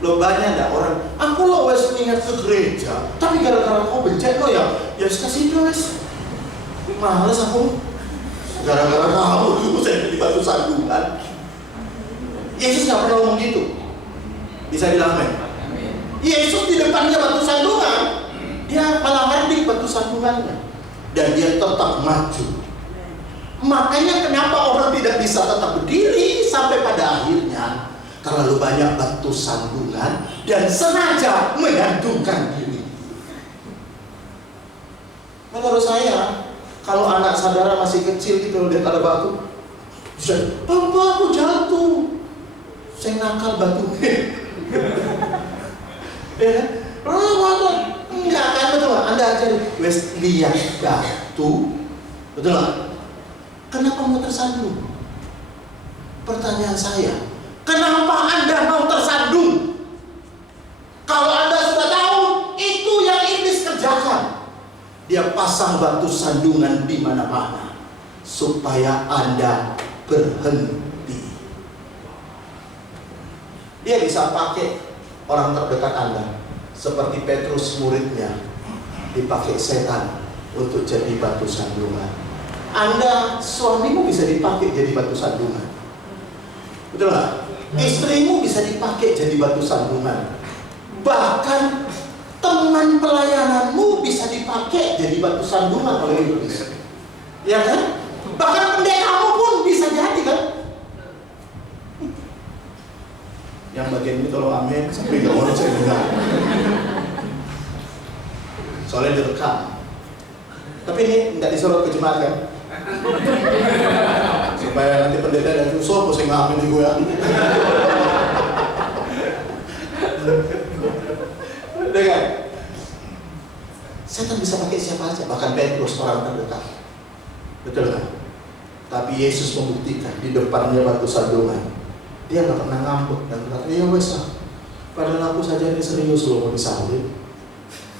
Lo banyak gak orang, aku lo wes mengingat ke gereja, tapi gara-gara kau bencet lo ya wes kasih dong wes. Males aku. Gara-gara kamu saya jadi batu sandungan. Yesus nggak pernah ngomong gitu. Bisa bilang amin. Yesus di depannya batu sandungan, dia malah ngerti batu sandungannya, dan dia tetap maju. Makanya kenapa orang tidak bisa tetap berdiri sampai pada akhirnya? Terlalu banyak batu sandungan dan sengaja menyandungkan diri. Menurut saya, kalau anak saudara masih kecil gitu lihat ada batu, "Papa, aku jatuh." Saya nakal batu. Ya, enggak kan, betul nggak? Anda ajarin, wes lihat batu, betul nggak? Kenapa mau tersandung? Pertanyaan saya, kenapa Anda mau tersandung? Kalau Anda sudah tahu itu yang iblis kerjakan, dia pasang batu sandungan di mana-mana supaya Anda berhenti. Dia bisa pakai orang terdekat Anda, seperti Petrus muridnya, dipakai setan untuk jadi batu sandungan. Anda, suamimu bisa dipakai jadi batu sandungan, betul nggak? Istrimu bisa dipakai jadi batu sandungan. Bahkan teman pelayananmu bisa dipakai jadi batu sandungan oleh iblis, ya kan? Bahkan pendekamu pun bisa jadi kan? Yang bagian ini tolong amin, sampai gak mau saya dengar. Soalnya direkam. Tapi ini nggak disorot ke jemaat kan? Supaya nanti pendeta dan sopo saya ngamin di gue. Dengar, setan bisa pakai siapa aja, bahkan Petrus orang terdekat, betul kan? Tapi Yesus membuktikan di depannya batu sandungan. Dia nggak pernah ngambek dan berkata, "Ya wes lah, padahal aku saja ini serius loh mau disalib.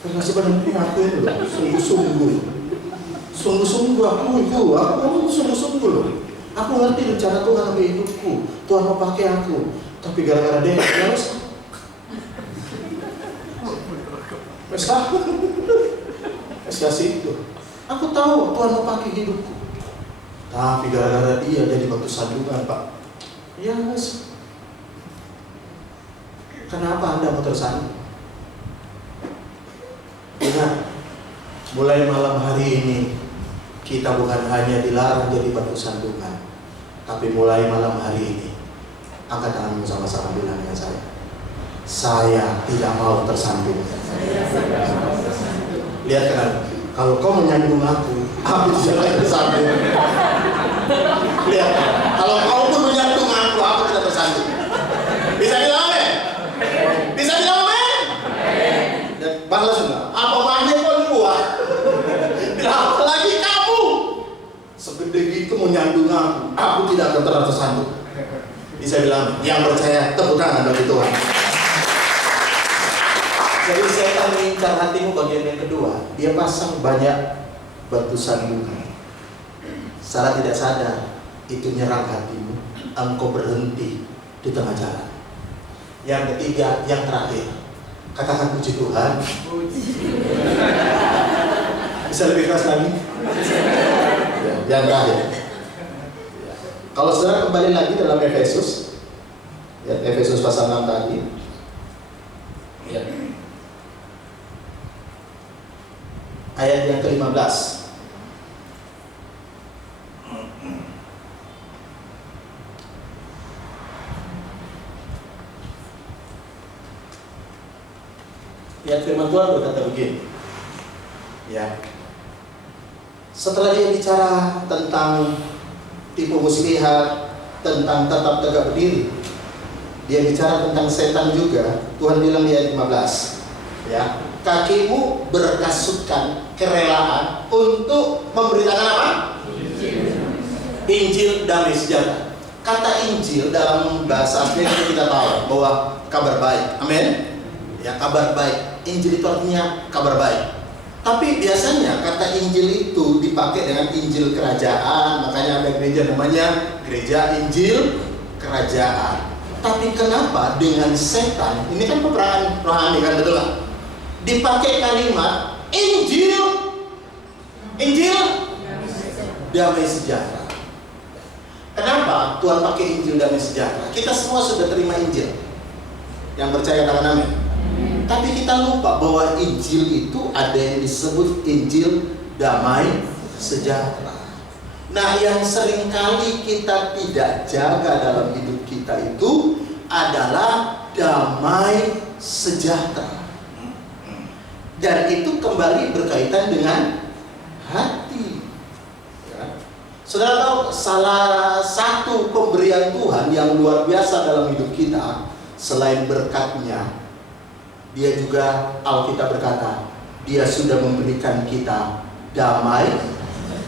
Karena sebenarnya aku itu sungguh-sungguh aku sungguh-sungguh loh. Aku ngerti rencana Tuhan sama hidupku. Tuhan mau pakai aku, tapi gara-gara dia ya wes. Wes kasih itu. Aku tahu Tuhan mau pakai hidupku, tapi gara-gara dia jadi batu sandungan, Pak. Ya, yes. Kenapa Anda mau tersandung? Ingat, mulai malam hari ini kita bukan hanya dilarang jadi batu sandungan, tapi mulai malam hari ini angkat tanganmu sama-sama bilang dengan saya tidak mau tersandung. Lihat kan, kalau kau menyandung aku tidak tersandung. Lihat, kalau kau pun menyandung aku tidak tersandung. Bisa bilang amin? Bisa bilang amin? Dan balas enggak? Apa magnet pun kuat? Bilang lagi kamu segede gitu menyandung aku tidak akan tersandung. Bisa bilang, yang percaya tepuk tangan bagi Tuhan. Jadi setan mengincar hatimu bagian yang kedua, dia pasang banyak batu sandungan. Secara tidak sadar itu nyerang hatimu, engkau berhenti di tengah jalan. Yang ketiga, yang terakhir, katakan puji Tuhan. Bisa lebih keras lagi? Yang terakhir. Kalau saudara kembali lagi dalam Efesus, ya, Efesus pasal 6 tadi, ya. Ayat yang ke-15. Ya, firman Tuhan berkata begini. Ya. Setelah dia bicara tentang tipu muslihat, tentang tetap tegak berdiri, dia bicara tentang setan juga. Tuhan bilang di ayat 15, ya, kakimu berkasutkan kerelaan untuk memberitakan apa? Injil damai sejahtera. Kata Injil dalam bahasa asli kita tahu bahwa kabar baik. Amin. Ya, kabar baik. Injil itu artinya kabar baik. Tapi biasanya kata Injil itu dipakai dengan Injil kerajaan. Makanya ada gereja namanya Gereja Injil Kerajaan. Tapi kenapa dengan setan? Ini kan peperangan rohani kan, betul nggak? Dipakai kalimat Injil damai sejahtera. Kenapa Tuhan pakai Injil damai sejahtera? Kita semua sudah terima Injil. Yang percaya katakan amin. Tapi kita lupa bahwa Injil itu ada yang disebut Injil damai sejahtera. Nah, yang seringkali kita tidak jaga dalam hidup kita itu adalah damai sejahtera. Dan itu kembali berkaitan dengan hati. Ya. Saudara tahu, salah satu pemberian Tuhan yang luar biasa dalam hidup kita, selain berkat-Nya, Dia juga, Alkitab berkata, Dia sudah memberikan kita damai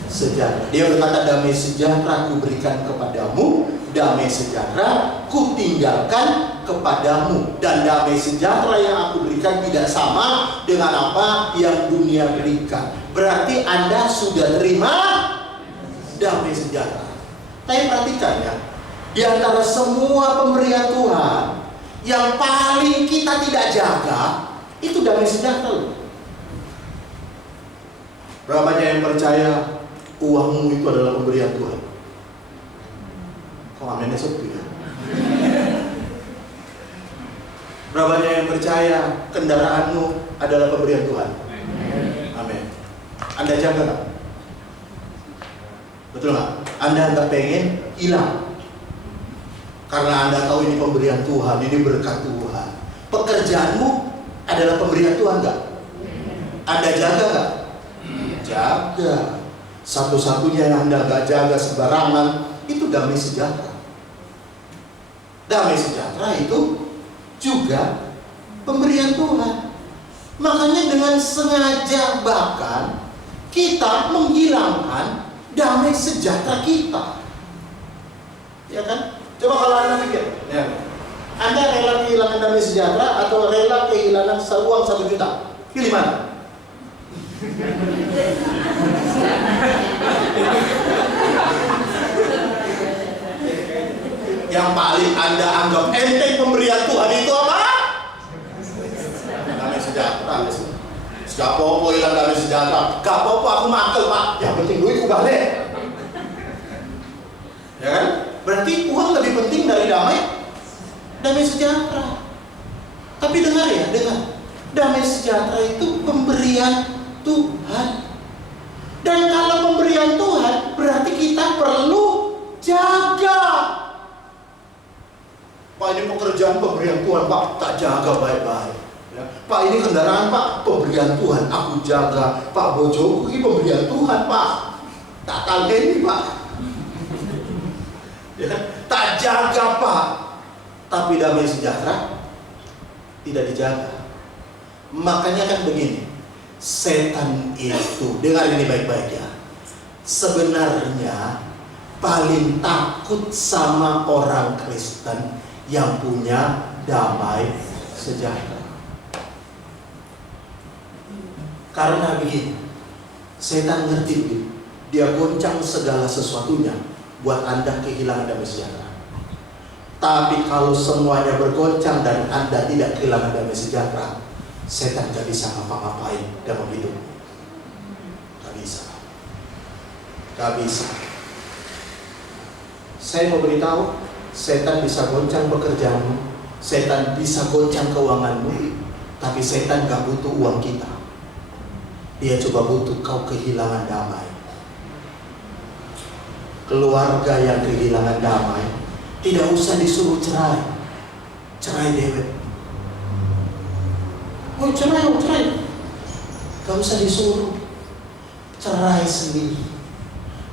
sejahtera. Dia berkata, damai sejahtera ku berikan kepadamu, damai sejahtera ku tinggalkan kepadamu. Dan damai sejahtera yang aku berikan tidak sama dengan apa yang dunia berikan. Berarti Anda sudah terima damai sejahtera. Tapi perhatikan ya, di antara semua pemberian Tuhan, yang paling kita tidak jaga itu damai sejahtera. Berapa banyak yang percaya uangmu itu adalah pemberian Tuhan? Kok amennya sepi ya? Berapa banyak yang percaya kendaraanmu adalah pemberian Tuhan? Amin. Anda jaga nggak? Betul nggak? Anda nggak pengen hilang karena Anda tahu ini pemberian Tuhan, ini berkat Tuhan. Pekerjaanmu adalah pemberian Tuhan nggak? Anda jaga nggak? Jaga. Satu-satunya yang Anda nggak jaga sembarangan itu damai sejahtera. Damai sejahtera itu juga pemberian Tuhan. Makanya dengan sengaja bahkan kita menghilangkan damai sejahtera kita. Ya kan? Coba kalau Anda pikir, ya. Anda rela kehilangan damai sejahtera atau rela kehilangan uang 1 juta? Pilih mana? Yang paling Anda anggap enteng pemberian Tuhan itu apa? Damai sejahtera. Gak apa-apa hilang damai sejahtera. Gak apa-apa aku makel Pak. Yang penting duitku balik. Ya kan? Berarti uang lebih penting dari damai sejahtera. Tapi dengar ya, dengar. Damai sejahtera itu pemberian Tuhan. Dan kalau pemberian Tuhan, berarti kita perlu jaga. Pak, ini pekerjaan pemberian Tuhan, Pak, tak jaga baik-baik. Ya. Pak, ini kendaraan, Pak, pemberian Tuhan, aku jaga. Pak, bojoku ini pemberian Tuhan, Pak, tak taleni, Pak. Ya. Tak jaga, Pak. Tapi damai sejahtera tidak dijaga. Makanya kan begini, setan itu, dengar ini baik-baik ya, sebenarnya paling takut sama orang Kristen yang punya damai sejahtera. Karena begini, setan ngerti, dia goncang segala sesuatunya buat Anda kehilangan damai sejahtera. Tapi kalau semuanya bergoncang dan Anda tidak kehilangan damai sejahtera, setan gak bisa ngapa-ngapain dalam hidup. Gak bisa. Gak bisa. Saya mau beritahu, setan bisa goncang pekerjaanmu, setan bisa goncang keuanganmu, tapi setan gak butuh uang kita. Dia coba butuh kau kehilangan damai. Keluarga yang kehilangan damai tidak usah disuruh cerai. Cerai dewek. Oh cerai. Gak usah disuruh. Cerai sendiri.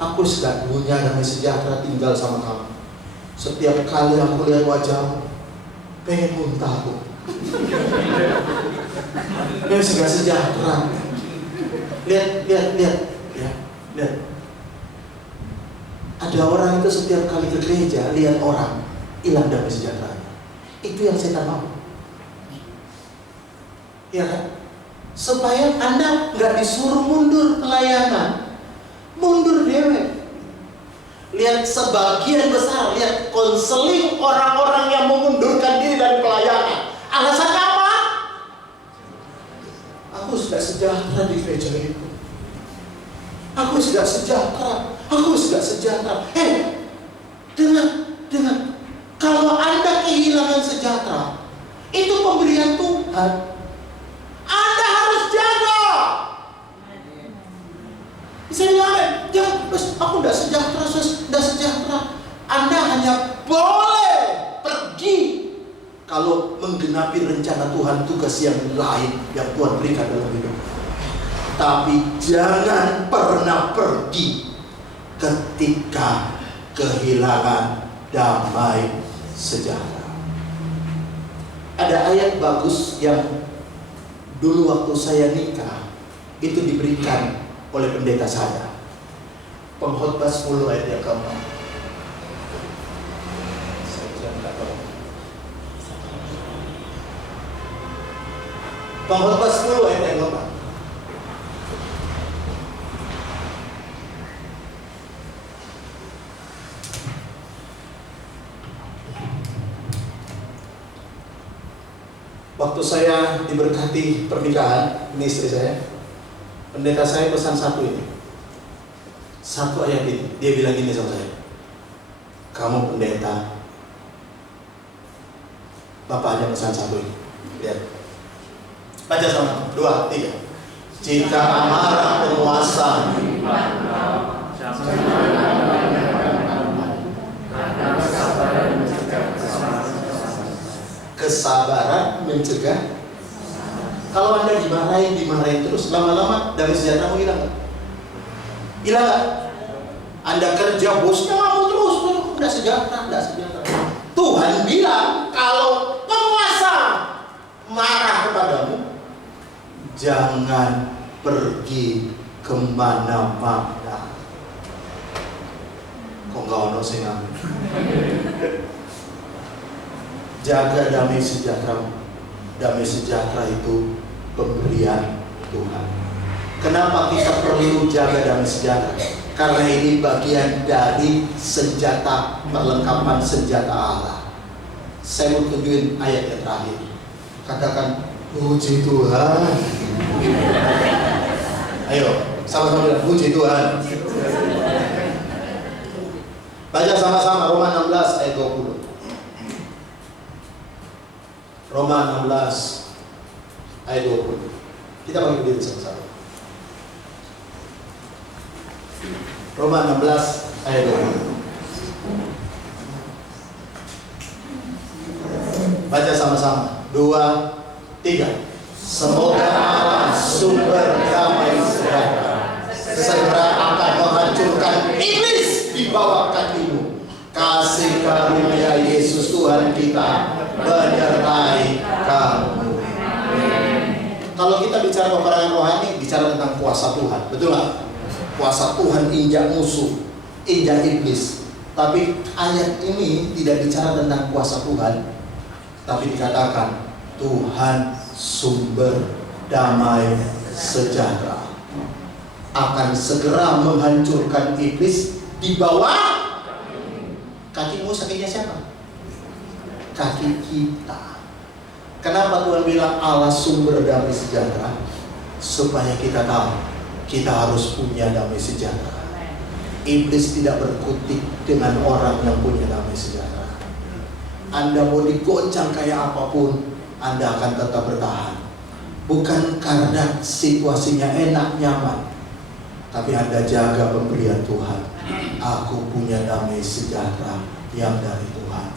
Aku sudah punya damai sejahtera tinggal sama kamu. Setiap kali aku lihat wajahmu, pengen muntah aku. Dia sudah sejahtera. Lihat. Ya, lihat. Ada orang itu setiap kali ke gereja lihat orang hilang damai sejahtera. Itu yang setan mau. Ya kan? Supaya Anda nggak disuruh mundur pelayanan, mundur dewek. Lihat sebagian besar, lihat konseling orang-orang yang memundurkan diri dari pelayanan. Alasannya apa? Aku sudah sejahtera di gereja itu. Aku sudah sejahtera. Dengar. Kalau Anda kehilangan sejahtera, itu pemberian Tuhan. Anda harus jaga. Bisa bilang, jangan, aku udah sejahtera. kalau menggenapi rencana Tuhan, tugas yang lain yang Tuhan berikan dalam hidup. Tapi jangan pernah pergi ketika kehilangan damai sejahtera. Ada ayat bagus yang dulu waktu saya nikah itu diberikan oleh pendeta saya. Pengkhotbah 10 ayat yang keempat. Pengkhotbah 10 ayat yang keempat. Waktu saya diberkati pernikahan, ini istri saya, pendeta saya pesan satu ayat ini. Dia bilang gini sama saya, kamu pendeta, Bapak hanya pesan satu ini. Lihat, baca sama, 2, 3. Jika amarah penguasa kesabaran mencegah. Kalau Anda dimarahin terus, lama-lama damai sejahtera mau hilang. Hilang gak? Anda kerja, bosnya mau terus, udah sejahtera. Tuhan bilang, kalau penguasa marah kepadamu, jangan pergi kemana-mana. Kok gak ono sih ngamen? Jaga damai sejahtera. Damai sejahtera itu pemberian Tuhan. Kenapa kita perlu jaga damai sejahtera? Karena ini bagian dari senjata, perlengkapan senjata Allah. Saya mau tunjukin ayat yang terakhir. Katakan, puji Tuhan. Ayo, sama-sama bilang, puji Tuhan. Baca sama-sama Roma 16 ayat 20. Roma 16 ayat 20. Kita bagi berdiri sama-sama. Roma 16 ayat 20. Baca sama-sama. 2, 3. Semoga Allah sumber damai sejahtera segera akan menghancurkan iblis di bawah kakimu. Kasih karunia Yesus Tuhan kita menyertai kamu. Kalau kita bicara peperangan rohani, bicara tentang kuasa Tuhan, betul nggak? Kuasa Tuhan injak musuh, injak iblis. Tapi ayat ini tidak bicara tentang kuasa Tuhan, tapi dikatakan Tuhan sumber damai sejahtera akan segera menghancurkan iblis di bawah kakimu. Kakinya siapa? Kaki kita. Kenapa Tuhan bilang Allah sumber damai sejahtera? Supaya kita tahu kita harus punya damai sejahtera. Iblis tidak berkutik dengan orang yang punya damai sejahtera. Anda mau digoncang kayak apapun, Anda akan tetap bertahan. Bukan karena situasinya enak, nyaman, tapi Anda jaga pemberian Tuhan. Aku punya damai sejahtera yang dari Tuhan.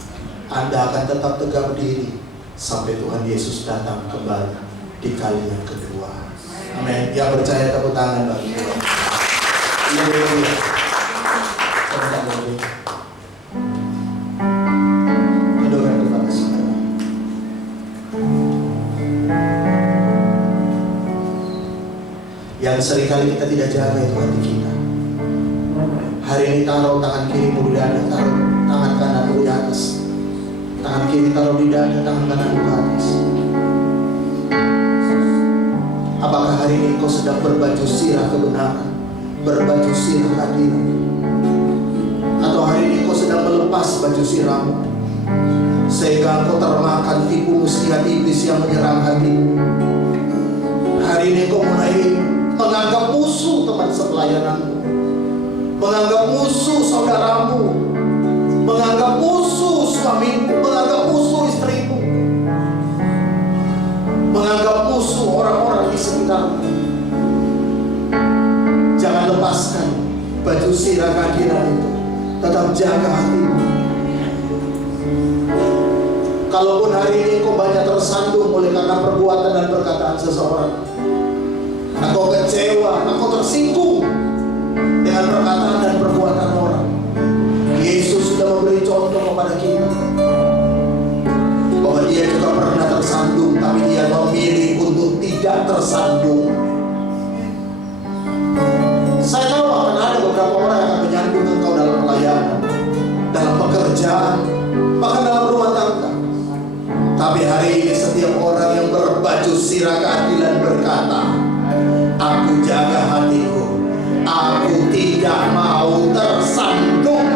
Anda akan tetap tegak berdiri sampai Tuhan Yesus datang kembali di kali yang kedua. Amin. Yang percaya tepuk tangan bagi Tuhan. Adoran kepada Saudara. Yang seringkali kita tidak jaga itu hati kita. Hari ini taruh tangan kiri di dada, taruh tangan kanan di atas. Tangan kiri taruh di dada, tangan kanan di atas. Apakah hari ini kau sedang berbaju sirah kebenaran, berbaju sirah keadilan? Atau hari ini kau sedang melepas baju sirahmu, sehingga kau termakan tipu muslihat iblis yang menyerang hatimu? Hari ini kau mulai menganggap musuh teman sepelayananmu, menganggap musuh saudaramu, menganggap musuh suamimu, menganggap musuh istrimu, menganggap musuh orang-orang di sekitarmu. Jangan lepaskan baju sirah keadilan itu. Tetap jaga hatimu. Kalaupun hari ini engkau banyak tersandung oleh karena perbuatan dan perkataan seseorang, engkau kecewa, engkau tersinggung dengan perkataan dan perbuatan orang, Yesus sudah memberi contoh kepada kita bahwa dia juga pernah tersandung, tapi dia memilih untuk tidak tersandung. Saya tahu akan ada beberapa orang yang akan menyandung engkau dalam pelayanan, dalam pekerjaan, bahkan dalam rumah tangga. Tapi hari ini setiap orang yang berbaju sirah keadilan berkata, aku jaga hatiku, aku tidak mau tersandung,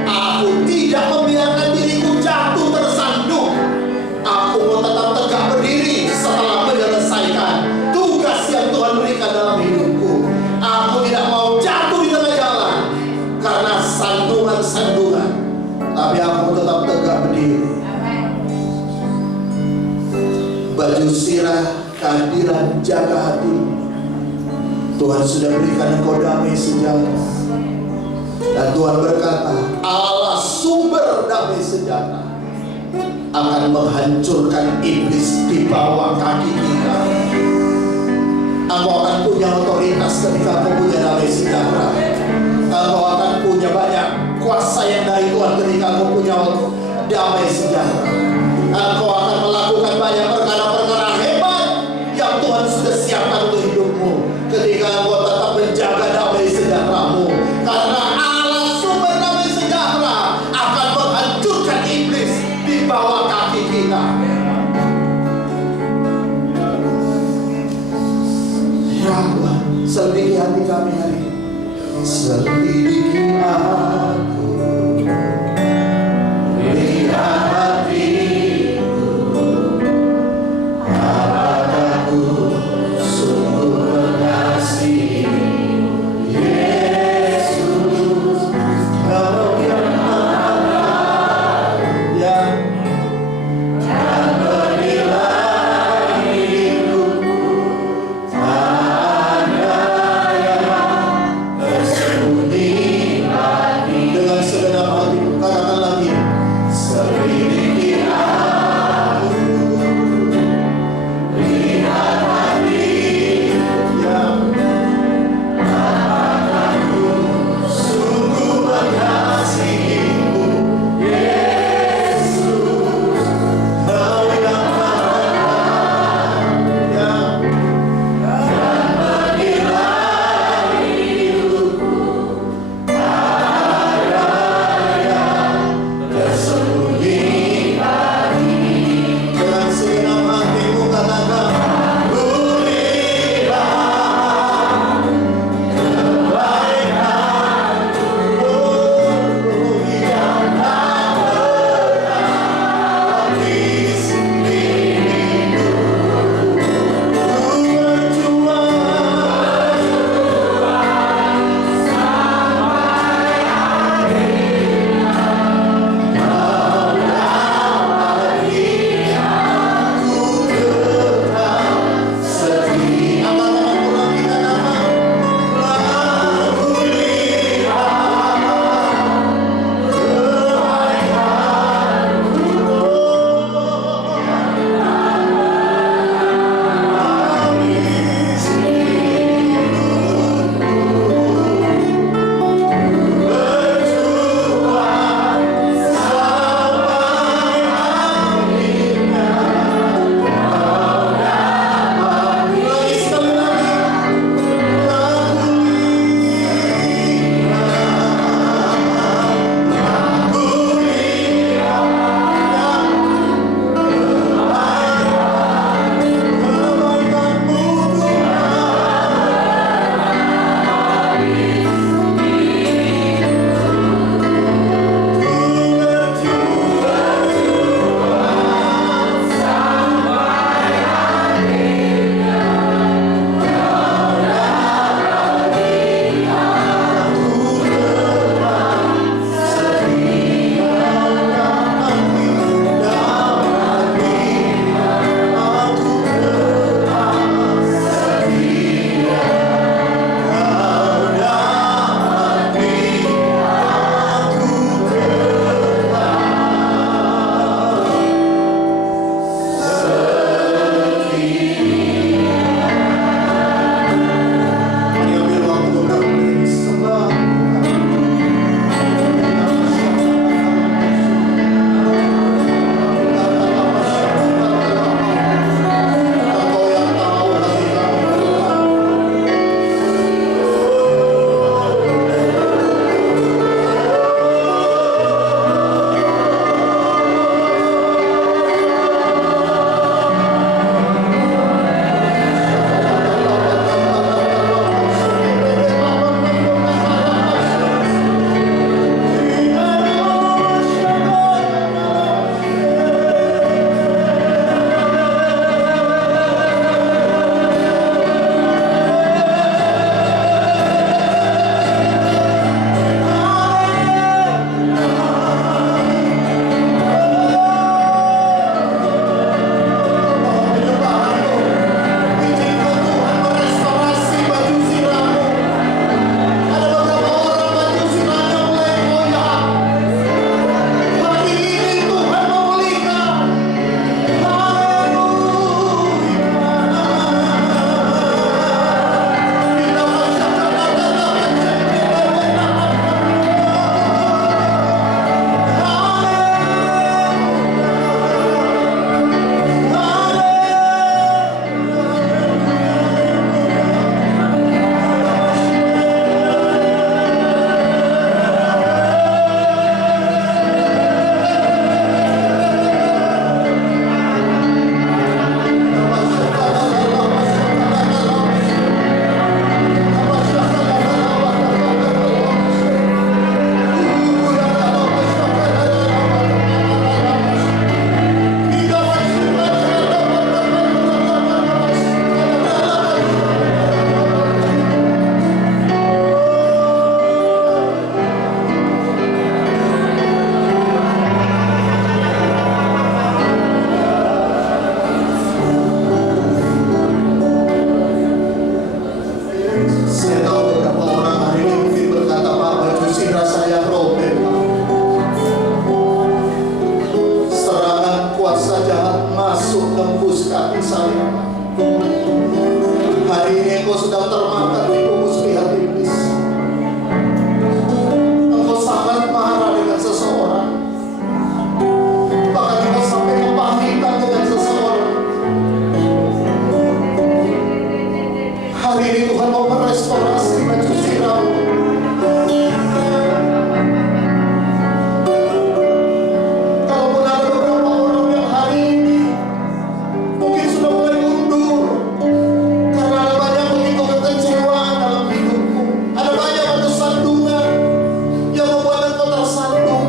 aku tidak membiarkan diriku jatuh tersandung. Aku mau tetap tegak berdiri setelah menyelesaikan tugas yang Tuhan berikan dalam hidupku. Aku tidak mau jatuh di tengah jalan karena sandungan-sandungan, tapi aku tetap tegak berdiri. Baju sirah keadilan, jaga hati. Tuhan sudah berikan engkau damai sejahtera. Dan Tuhan berkata, Allah sumber damai sejahtera akan menghancurkan iblis di bawah kaki kita. Engkau akan punya otoritas ketika engkau punya damai sejahtera. Engkau akan punya banyak kuasa yang dari Tuhan ketika engkau punya damai sejahtera. Engkau akan melakukan banyak perkara-perkara hebat yang Tuhan sudah siapkan untuk hidupmu ketika engkau tetap menjaga damai sejahteramu. Karena Allah sumber damai sejahtera akan menghancurkan iblis di bawah kaki kita. Ya Allah, selidiki hati kami hari ini. Selidiki aku, lihat hatiku, apakah ku sungguh mengasihi Yesus, Kau yang Maha yang dan menilai hidupku. Tak ada yang tersembunyi lagi. saya. Hari ini engkau sedang termakan tipu muslihat iblis. Engkau sangat marah dengan seseorang, bahkan engkau sampai kepahitan dengan seseorang. Hari ini Tuhan mau merestorasi baju siramu. Kalaupun ada beberapa orang yang hari ini mungkin sudah mulai mundur karena ada banyak begitu kekecewaan dalam hidupmu, ada banyak batu sandungan yang membuat engkau tersandung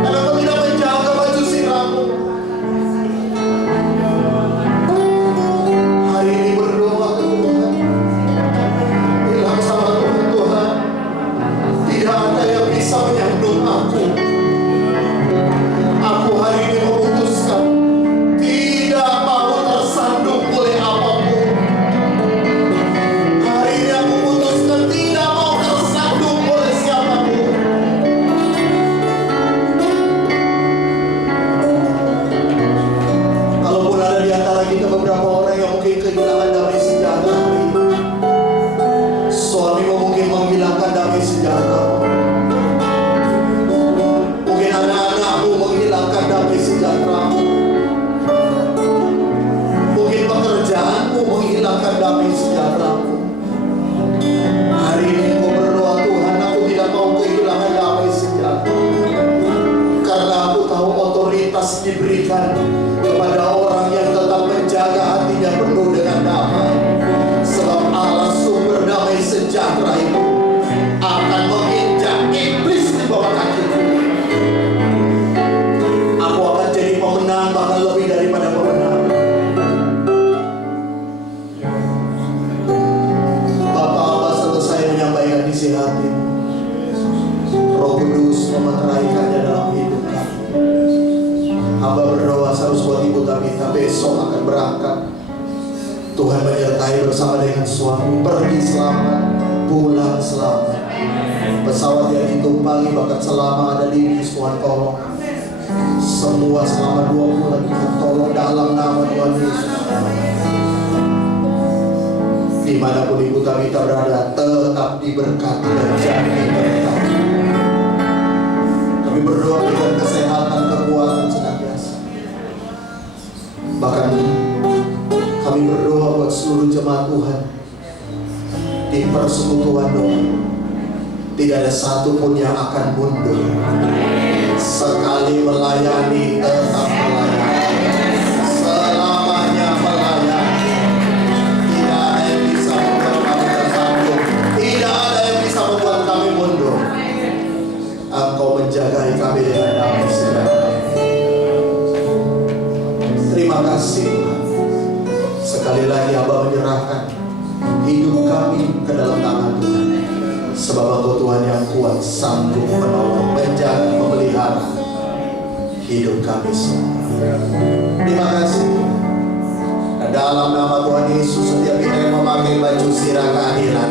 dan engkau tidak menjaga baju siramu. Hari ini berdoa ke Tuhan, bilang sama Tuhan, Tuhan, tidak ada yang bisa menyandung aku. Aku hari ini memutuskan tidak mau tersandung oleh apapun. Hari ini aku memutuskan tidak mau tersandung oleh siapapun. Kalaupun ada di antara kita beberapa orang yang mungkin kehilangan damai sejahtera hari ini, suamimu mungkin menghilangkan damai sejahtera, mungkin anak-anakmu menghilangkan damai sejahtera, mungkin pekerjaanmu menghilangkan damai sejahtera. Hari ini aku berdoa, Tuhan, aku tidak mau kehilangan damai sejahtera, karena aku tahu otoritas diberikan kepada orang yang tetap menjaga hatinya penuh dengan damai. Sebab Allah sumber damai sejahtera itu akan menginjak iblis di bawah kakiku. Aku akan jadi pemenang, bahkan lebih daripada pemenang. Bapak Aba selesai menyampaikan isi hati, Roh Kudus memeteraikannya dalam hidup kami. Hamba berdoa harus buat Ibu Tabita besok akan berangkat. Tuhan menyertai bersama dengan suami, pergi selamat, pulang selamat. Pesawat yang ditumpangi bahkan selama ada di bis, Tuhan tolong. Semua selama 2 bulan Tuhan tolong dalam nama Tuhan Yesus. Dimanapun Ibu Tabita berada, tetap diberkati dan jadi berkat. Kami berdoa dengan kesehatan, kekuatan senantiasa. Bahkan kami berdoa buat seluruh jemaat Tuhan di persekutuan doa. Tidak ada satupun yang akan mundur. Sekali melayani, tetap melayani. Selamanya melayani. Tidak ada yang bisa membuat kami tersandung. Tidak ada yang bisa membuat kami mundur. Engkau menjagai kami dengan damai sejahtera. Terima kasih Tuhan. Sekali lagi Abah menyerahkan hidup kami ke dalam tangan Tuhan. Sebab Engkau Tuhan yang kuat, sanggup menolong, menjaga, memelihara hidup kami semua. Terima kasih. Dan dalam nama Tuhan Yesus, setiap kita yang memakai baju sirah keadilan,